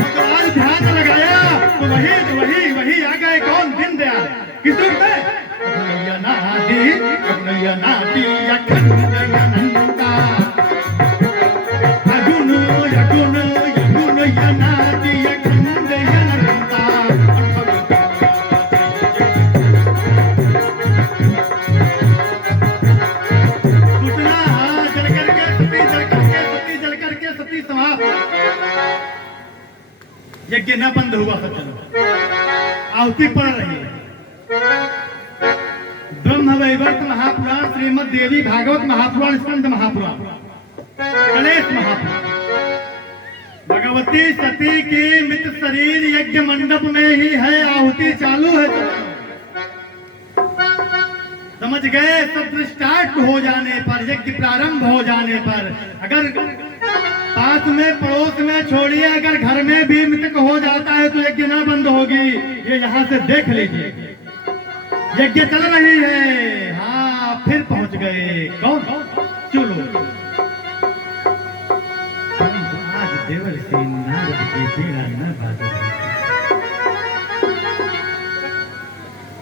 भगवान ध्यान लगाया तो वही आ गए। कौन? दीनदयाल। किस रूप में? अग्नयनादि यखंड यनंता। अगुण यनादि यखंड यनंता। सूचना जल करके सती समाप्त। यज्ञ न बंद हुआ सज्जन, आहुति पड़ रही है। ब्रह्म वैवर्त महापुराण, श्रीमद देवी भागवत महापुराण, स्कंद महापुराण, गणेश महापुराण। भगवती सती की मृत शरीर यज्ञ मंडप में ही है, आहुति चालू है। समझ गए? सत्र स्टार्ट हो जाने पर, यज्ञ प्रारंभ हो जाने पर, अगर पास में पड़ोस में छोड़िए, अगर घर में भी मृतक हो जाता है तो यज्ञ ना बंद होगी। ये यहाँ से देख लीजिए, यज्ञ चल रही है। हाँ, फिर पहुंच गए। कौन? चलो। आज देवर्षि नारद की पीड़ा न बाजो।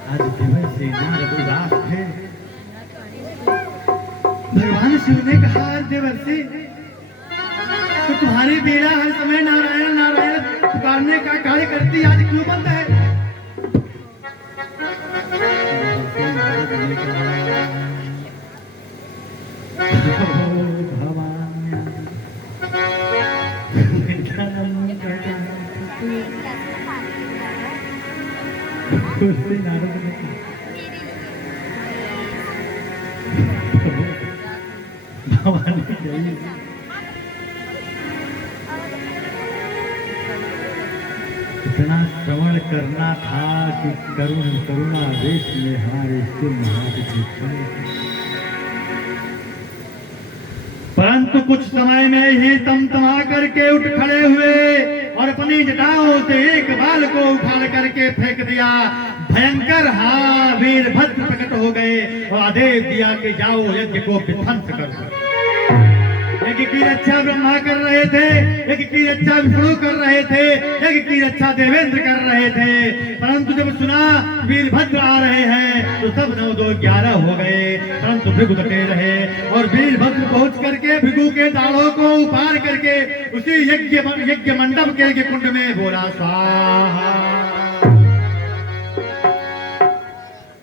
आज देवर्षि नारद उदास थे। भगवान शिव ने कहा, देवर्षि तो तुम्हारी पीड़ा हर समय नारायण नारायण पुकारने का कार्य करती, आज क्यों बंद है? इतना श्रवण करना था कि करुणा वेश में हमारे शिव परंतु कुछ समय में ही तमतमा करके उठ खड़े हुए और अपनी जटाओं से एक बाल को उखाड़ करके फेंक दिया। भयंकर वीरभद्र प्रकट हो गए और आदेश दिया कि जाओ यज्ञ को विध्वंस कर दो। एक की रक्षा ब्रह्मा कर रहे थे, एक की रक्षा विष्णु कर रहे थे, एक की रक्षा देवेंद्र कर रहे थे। परंतु जब सुना वीरभद्र आ रहे हैं तो सब 9 2 11 हो गए, परंतु भृगु डटे रहे और वीरभद्र पहुंच करके भृगु के दाढ़ों को उपार करके उसी यज्ञ मंडप के कुंड में बोला स्वाहा।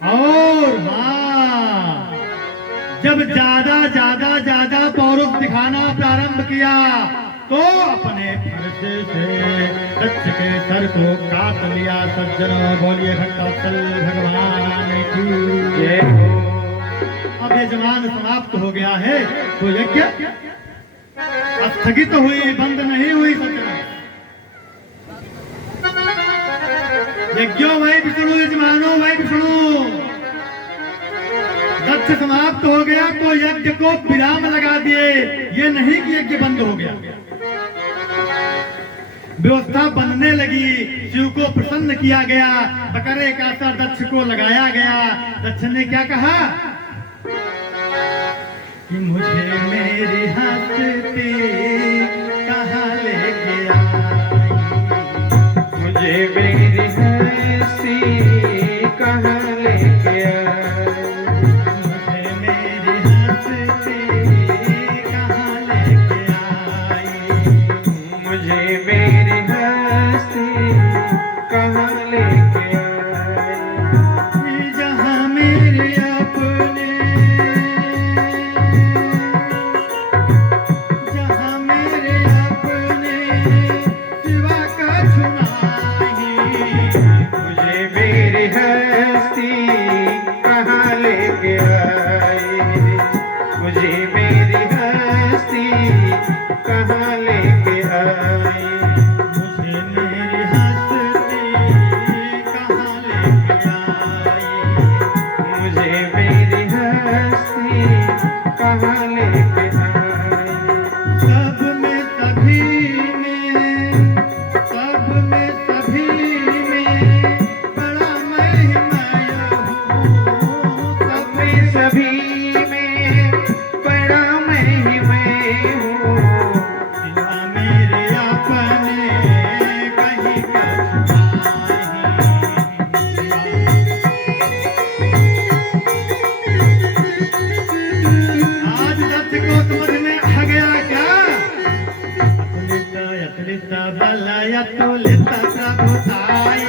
और हाँ, जब ज्यादा पौरुष दिखाना प्रारंभ किया तो अपने फरसे से दक्ष के सर को काट लिया। सज्जनों बोलिए भक्तवत्सल भगवान की जय हो। अब यजमान समाप्त हो गया है तो यज्ञ स्थगित हुई, बंद नहीं हुई। सज्जनों, यज्ञो वै विष्णु यजमानो वै विष्णु। दक्ष समाप्त हो गया तो यज्ञ को विराम लगा दिए, ये नहीं कि यज्ञ बंद हो गया। व्यवस्था बनने लगी, शिव को प्रसन्न किया गया, बकरे का सर दक्ष को लगाया गया। दक्ष ने क्या कहा कि मुझे मेरी हस्ती कहाँ ले गया, मुझे मेरी हस्ती कहाँ ले गया, मुझे मेरी हस्ती कहाँ ले गया, मुझे मेरी हस्ती कहाँ ले गया। जहाँ मेरे अपने, जहाँ मेरे अपने सिवा का छुनाही, मुझे मेरी हस्ती कहाँ ले गया, मुझे मेरी हस्ती कहाँ ले गया, मुझे मेरी हस्ती कहाँ ले आई। मुझे मेरी हस्ती कहाँ ले गया। सब में सभी में, सब में सभी में बड़ा महिमाय हूँ। सब में सभी में बड़ा मैं हूँ, सिवा मेरे अपने कहीं आज दत्त को समझ में आ गया क्या? अतुलित बल अतुलित प्रभुताई,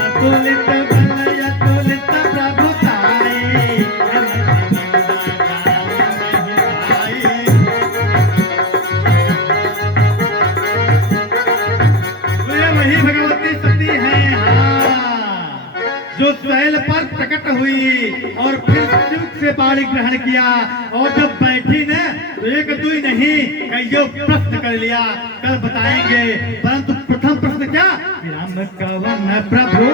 अतुलित बल अतुलित प्रभुताई, वे वही भगवती सती है, हाँ, जो शैल पर प्रकट हुई और फिर शिव से पाणी ग्रहण किया और जब बैठी न तो एक दुई नहीं कईयों प्रश्न कर लिया, कल बताएंगे। परंतु प्रथम प्रश्न क्या, राम कवन प्रभु,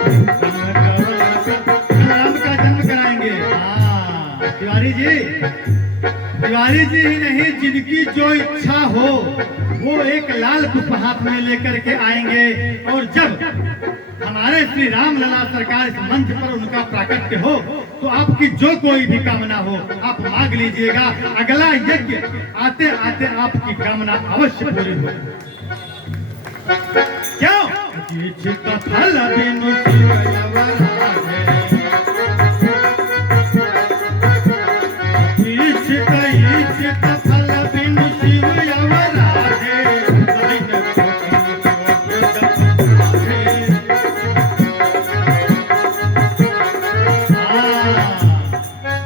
राम का जन्म कराएंगे। हाँ, तिवारी जी, तिवारी जी ही नहीं, जिनकी जो इच्छा हो वो एक लाल पुष्प हाथ में लेकर के आएंगे और जब हमारे श्री राम लला सरकार इस मंच पर उनका प्राकट्य हो तो आपकी जो कोई भी कामना हो आप मांग लीजिएगा। अगला यज्ञ आते आते आपकी कामना अवश्य पूरी हो। क्यों? इच्छित फल बिनु शिव अवराधे, इच्छित फल बिनु शिव अवराधे,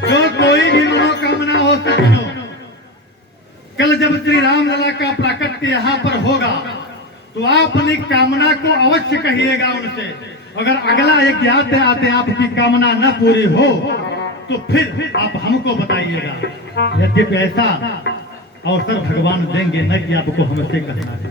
जो कोई भी मनोकामना हो सके, कल जब श्री राम लला का प्राकट्य यहाँ पर होगा तो आप अपनी कामना को अवश्य कहिएगा उनसे। अगर अगला यज्ञ आते आते आपकी कामना न पूरी हो तो फिर आप हमको बताइएगा। यद्यपि ऐसा अवसर भगवान देंगे न कि आपको हमसे कहना है,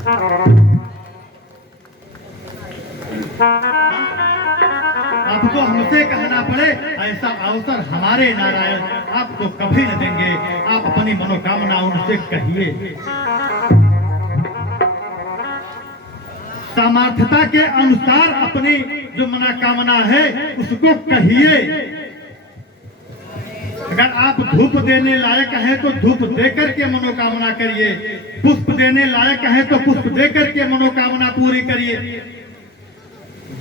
आपको हमसे कहना पड़े, ऐसा अवसर हमारे नारायण आपको कभी न देंगे। आप अपनी मनोकामना उनसे कहिए, सामर्थ्यता के अनुसार अपनी जो मनोकामना है उसको कहिए। अगर आप धूप देने लायक हैं तो धूप देकर के मनोकामना करिए, पुष्प देने लायक हैं तो पुष्प देकर के मनोकामना पूरी करिए।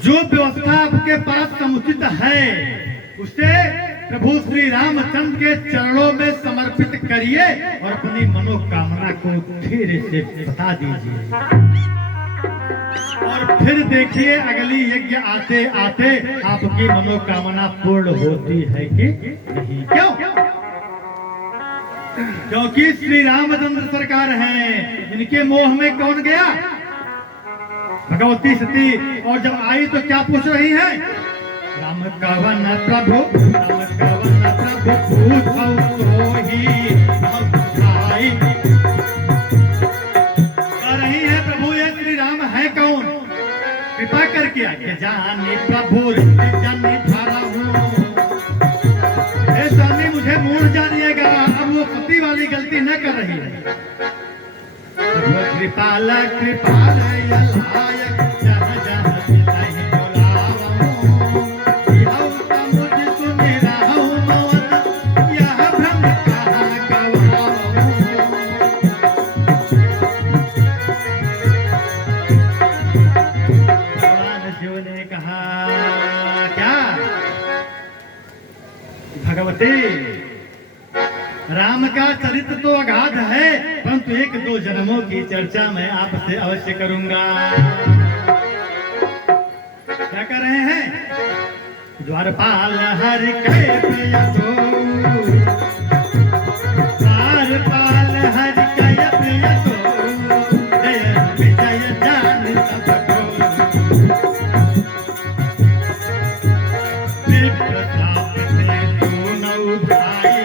जो व्यवस्था आपके पास समुचित है उसे प्रभु श्री रामचंद्र के चरणों में समर्पित करिए और अपनी मनोकामना को धीरे से बता दीजिए। और फिर देखिए अगली यज्ञ आते आते आपकी मनोकामना पूर्ण होती है कि नहीं। क्यों? क्योंकि श्री रामचंद्र सरकार हैं, इनके मोह में कौन गया? भगवती सती। और जब आई तो क्या पूछ रही है? राम कवन प्रभु, राम कवन प्रभु पूछौ ही भाई। कह रही है प्रभु ये श्री राम है कौन? कृपा करके आके जाने प्रभु जाने धारा हूँ। हे स्वामी मुझे मूढ़ जानिएगा, अब वो सती वाली गलती न कर रही है। कृपाल कृपाल यलायक जहाँ जहाँ मिलाई बुलावो, यहु समुझ सुनि रहु मवन, यह भ्रम कहाँ गवावो। भगवान शिव ने कहा क्या? भगवती राम का चरित्र तो अगाध है, परंतु एक दो जन्मों की चर्चा मैं आपसे अवश्य करूंगा। क्या कर रहे हैं? द्वारपाल हरि कहे प्रिय तो, द्वारपाल हरि कहे प्रिय तो, जय विजय जान सबको। विप्रताप ने दोनों भाई,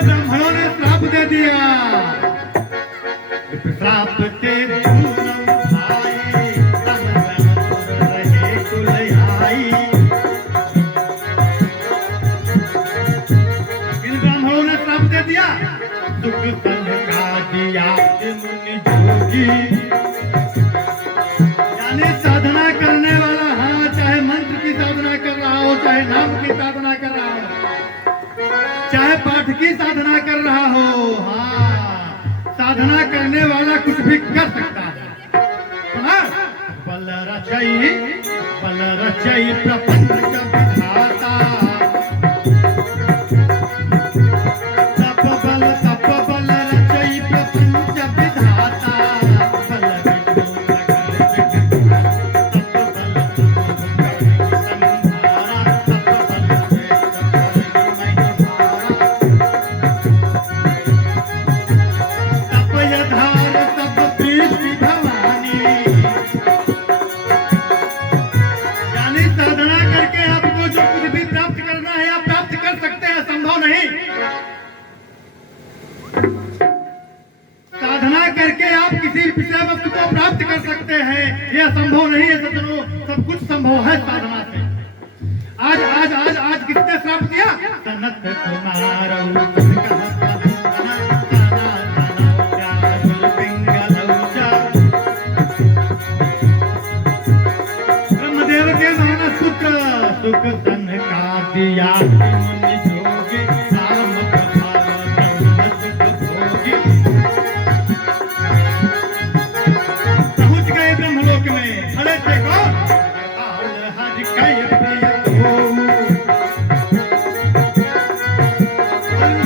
ब्राह्मणों ने श्राप दे दिया। श्राप के दोनों भाई तम रहे कुलहाई। इन ब्राह्मणों ने श्राप दे दिया। दुख सन का दिया मुनि जोगी, यानी साधना करने वाला, हाँ चाहे मंत्र की साधना कर रहा हो, चाहे नाम की साधना कर रहा हो, चाहे पाठ की साधना कर रहा हो, हाँ साधना करने वाला कुछ भी कर सकता है। बल रचई प्रपंच विधाता, तप बल रचई प्रपंच विधाता, बल विष्णु सगल विघ्न, तप बल संहारा, तप बल धार सब प्रीति भवानी। यानी साधना करके आपको जो कुछ भी प्राप्त करना है आप प्राप्त कर सकते हैं, संभव नहीं। साधना करके आप किसी विषय वस्तु को प्राप्त कर सकते हैं, यह संभव नहीं है सज्जनों। सब कुछ संभव है साधना से। आज आज आज आज किसने श्राप दिया? सनत ब्रह्मदेव के मानस सुख सन का दिया मुनि जोगी, राम कथा सुख भोगी। पहुंच गए ब्रह्मलोक में, खड़े थे कौन? हरि कय प्रिय तो।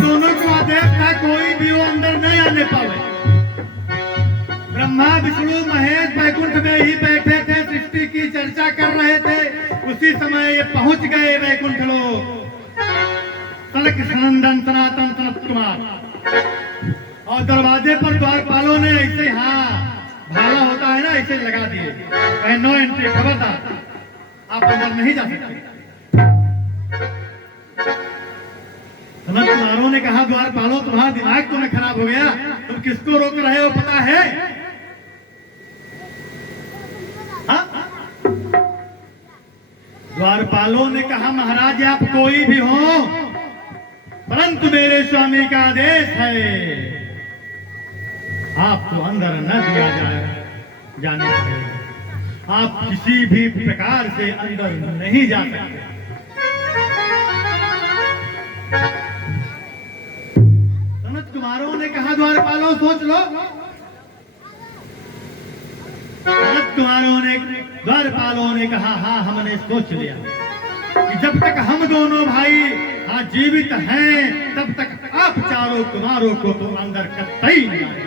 दोनों को आदेश था कोई भी वो अंदर नहीं आने पावे। ब्रह्मा विष्णु महेश वैकुंठ में ही बैठे थे, सृष्टि की चर्चा कर रहे थे। उसी समय ये पहुंच गए वैकुंठ लोक। सनक सनंदन सनातन सनत कुमार। और दरवाजे पर द्वारपालों ने ऐसे, हाँ भाला होता है ना, ऐसे लगा दिए, नो एंट्री, खबरदार आप अंदर नहीं जा सकते। सनत कुमारों ने कहा द्वारपालों तुम्हारा दिमाग तो न खराब हो गया, तुम किसको रोक रहे हो पता है? द्वारपालों ने कहा महाराज आप कोई भी हो, परंतु मेरे स्वामी का आदेश है आपको अंदर न दिया जाने पाएगा। आप किसी भी प्रकार से अंदर नहीं जा सकते। सनत कुमारों ने कहा द्वारपालों सोच लो। सनत कुमारों ने द्वारपालों ने कहा हाँ हमने सोच लिया कि जब तक हम दोनों भाई हाँ जीवित हैं तब तक आप चारों कुमारों को तो अंदर कतई नहीं आए।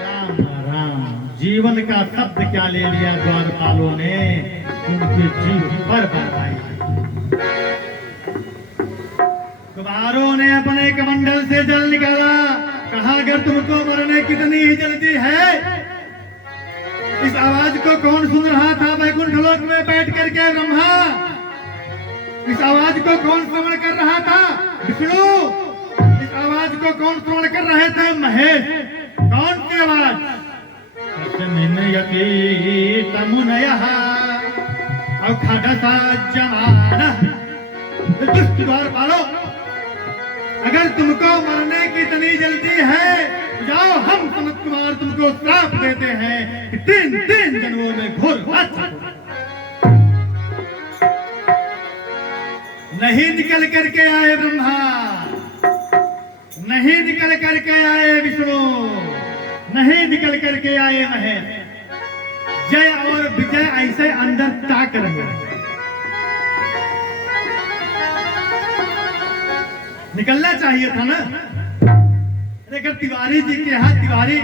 राम राम, जीवन का शब्द क्या ले लिया द्वारपालों ने, उनके जीव पर बरपाई। कुमारों ने अपने कमंडल से जल निकाला, कहा अगर तुमको मरने कितनी ही जल्दी है। इस आवाज को कौन सुन रहा था वैकुंठ लोक में बैठ करके? ब्रह्मा। इस आवाज को कौन श्रवण कर रहा था? विष्णु। इस आवाज को कौन श्रवण कर रहे थे? महेश। कौन सी आवाज? तमुनयः अवखडसा जमानः। दुष्ट द्वारपालों, अगर तुमको मरने की इतनी जल्दी है तो जाओ, हम सनत कुमार तुमको श्राप देते हैं कि 3 जन्मों में घोर वध। नहीं निकल करके आए ब्रह्मा, नहीं निकल करके आए विष्णु, नहीं निकल करके आए महेश। जय और विजय ऐसे अंदर ताक रहे। निकलना चाहिए था ना। अगर तिवारी जी के यहाँ तिवारी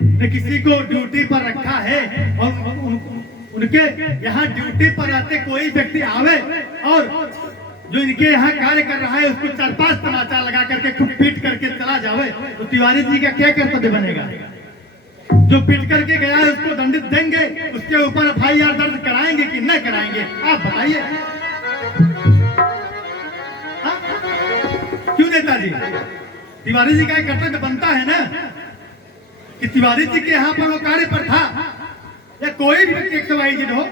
ने किसी को ड्यूटी पर रखा है और उनके यहाँ ड्यूटी पर आते कोई व्यक्ति आवे और जो इनके यहाँ कार्य कर रहा है उसको 4-5 तमाचा लगा करके खुद पीट करके चला जावे तो तिवारी जी का क्या कर्तव्य बनेगा? जो पीट करके गया है उसको दंडित देंगे, उसके ऊपर FIR दर्ज कराएंगे कि नहीं कराएंगे? आप बताइए। क्यों नेताजी? तिवारी जी का एक कर्तव्य बनता है ना कि तिवारी जी के यहाँ पर वो कार्य पर था या कोई भी व्यक्ति XYZ हो।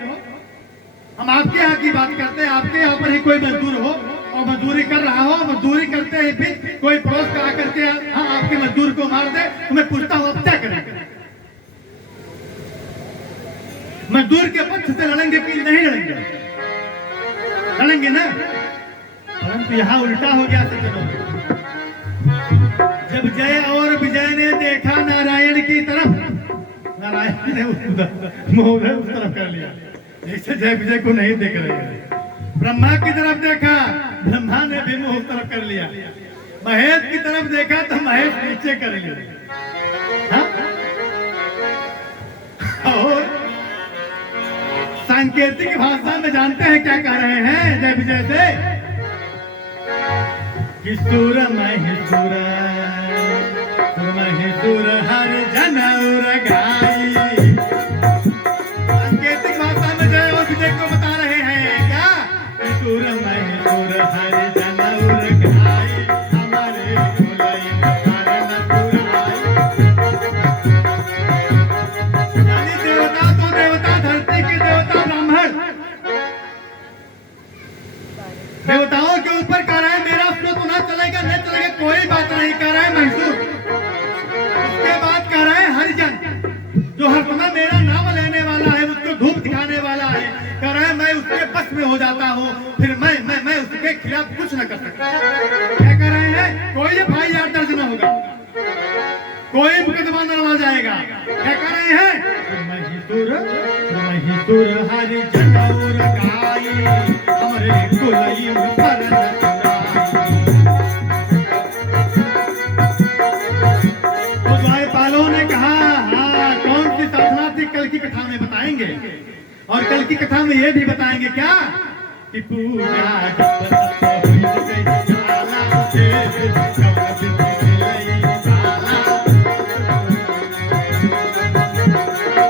हम आपके यहाँ की बात करते हैं, आपके यहाँ पर ही कोई मजदूर हो और मजदूरी कर रहा हो, मजदूरी करते ही भी कोई पड़ोस का आकर के हाँ आपके मजदूर को मार दे तो मैं पूछता हूँ अब क्या करेंगे? मजदूर के पक्ष से लड़ेंगे कि नहीं लड़ेंगे? लड़ेंगे ना। परंतु यहाँ उल्टा हो गया सज्जनों। जब जय और विजय ने देखा नारायण की तरफ, नारायण ने मुंह उस तरफ कर लिया जैसे जय विजय को नहीं देख रहे हैं। ब्रह्मा की तरफ देखा, ब्रह्मा ने भी मुंह उस तरफ कर लिया। महेश की तरफ देखा तो महेश नीचे कर लिया। और सांकेतिक भाषा में जानते हैं क्या कह रहे हैं जय विजय से? कि सुर महिसुर हर जनौर गाई। सांकेतिक भाषा में जय और विजय को बता रहे हैं क्या? कि सुर महिसुर हर जनौर गाई, हमारे कुलई हर नसुर आई। यानी देवता तो देवता, धरती के देवता ब्राह्मण देवताओं के ऊपर कह रहे हैं मेरा अपना तो ना चलेगा, नहीं चलेगा, कोई बात नहीं। कह रहे हैं मैसूर। उसके बाद कह रहे हैं हरिजन, जो हर समय मेरा नाम लेने वाला है, मुझको धूप दिखाने वाला है। कह रहे हैं मैं उसके बस में हो जाता हूँ, फिर मैं उसके खिलाफ कुछ न कर सकता। क्या कह रहे हैं? कोई FIR दर्ज न होगा, कोई मुकदमा न लड़ा जाएगा। क्या कह रहे हैं? महिसुर हरिजन और गाई, हमारे कुलई पर तो द्वारपालों ने कहा हाँ कौन सी साधना थी? कल की कथा में बताएंगे। और कल की कथा में ये भी बताएंगे क्या कि पूजा जप तप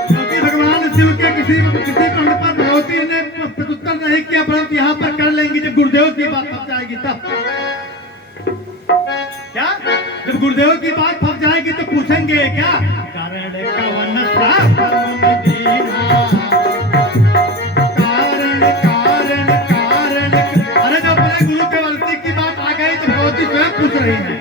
क्योंकि भगवान शिव के किसी प्रश्न पर भगवती ने प्रत्युत्तर नहीं किया, परंतु यहाँ पर कर लेंगे जब गुरुदेव की बात फंस जाएगी तब। क्या? जब गुरुदेव की बात फंस जाएगी तो पूछेंगे क्या? कारण कवन कारण कारण कारण। अरे जब अपने गुरु के वर्षी की बात आ गई तो भगवती स्वयं पूछ रही है।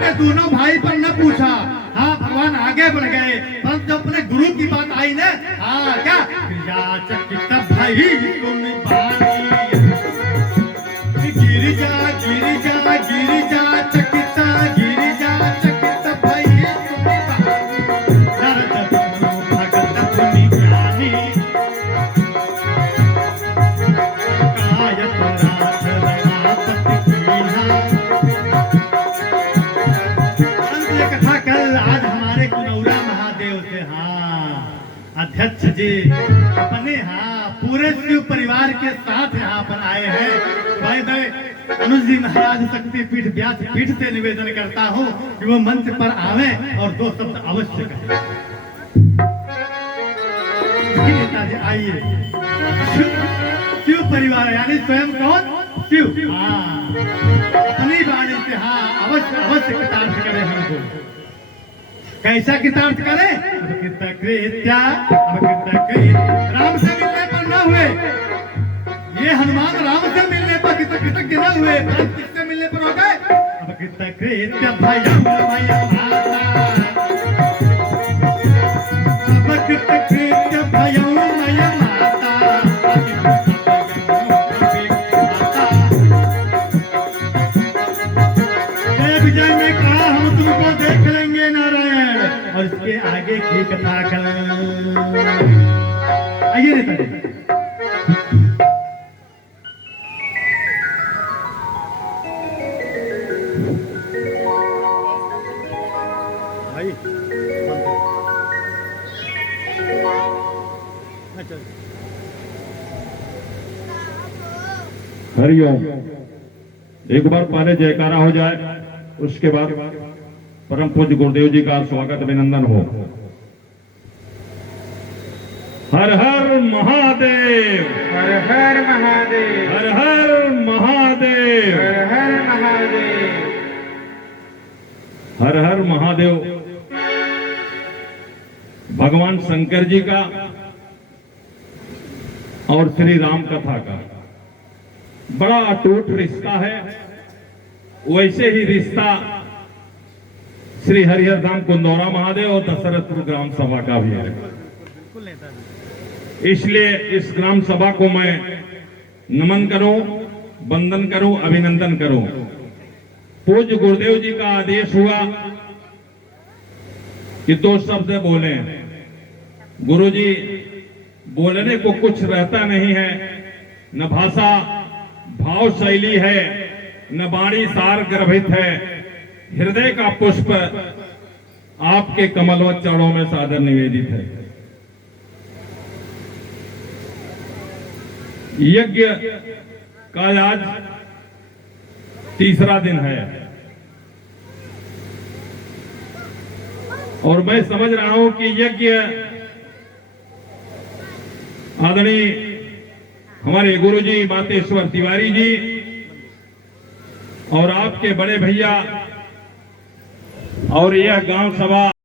ने दोनों भाई पर न पूछा, हाँ भगवान आगे बढ़ गए, परंतु जब अपने गुरु की बात आई ना, हाँ क्या भाई तुम जी अपने हाँ पूरे शिव परिवार के साथ यहाँ पर आए हैं। भाई मैं अनुज जी महाराज शक्तिपीठ व्यास पीठ से निवेदन करता हूँ कि वो मंच पर आवे और दो शब्द अवश्य कहें। जी नेताजी आइए। शिव परिवार यानी स्वयं कौन? शिव। हाँ अपनी वाणी से हाँ अवश्य अवश्य कृतार्थ करे हमको। कैसा कृतार्थ करे? राम से मिलने पर न हुए, ये हनुमान राम से मिलने पर कृतज्ञ न हुए, किससे मिलने पर हो गए? अब कृतकृत्य भयं भयं माता, अब कृतकृत्य भयं भयं माता, जय विजय ने कहा हम तुमको देख लेंगे नारायण, और इसके आगे की कथा कर। आइए नेता भाई हरिओम। एक बार पहले जयकारा हो जाए, उसके बाद परम पूज्य गुरुदेव जी का स्वागत अभिनंदन हो। हर हर महादेव, हर हर महादेव, हर हर महादेव, हर हर महादेव, हर हर महादेव। भगवान शंकर जी का और श्री राम कथा का बड़ा अटूट रिश्ता है। वैसे ही रिश्ता श्री हरिहर धाम कुंदौरा महादेव और दशरथपुर ग्राम सभा का भी है। इसलिए इस ग्राम सभा को मैं नमन करूं, वंदन करूं, अभिनंदन करूं। पूज्य गुरुदेव जी का आदेश हुआ कि दो शब्द बोले। गुरुजी बोलने को कुछ रहता नहीं है, न भाषा भाव शैली है, न वाणी सार गर्भित है। हृदय का पुष्प आपके कमलवत चरणों में सादर निवेदित है। यज्ञ का आज तीसरा दिन है और मैं समझ रहा हूं कि यज्ञ आदरणीय हमारे गुरुजी मातेश्वर तिवारी जी और आपके बड़े भैया और यह गांव सभा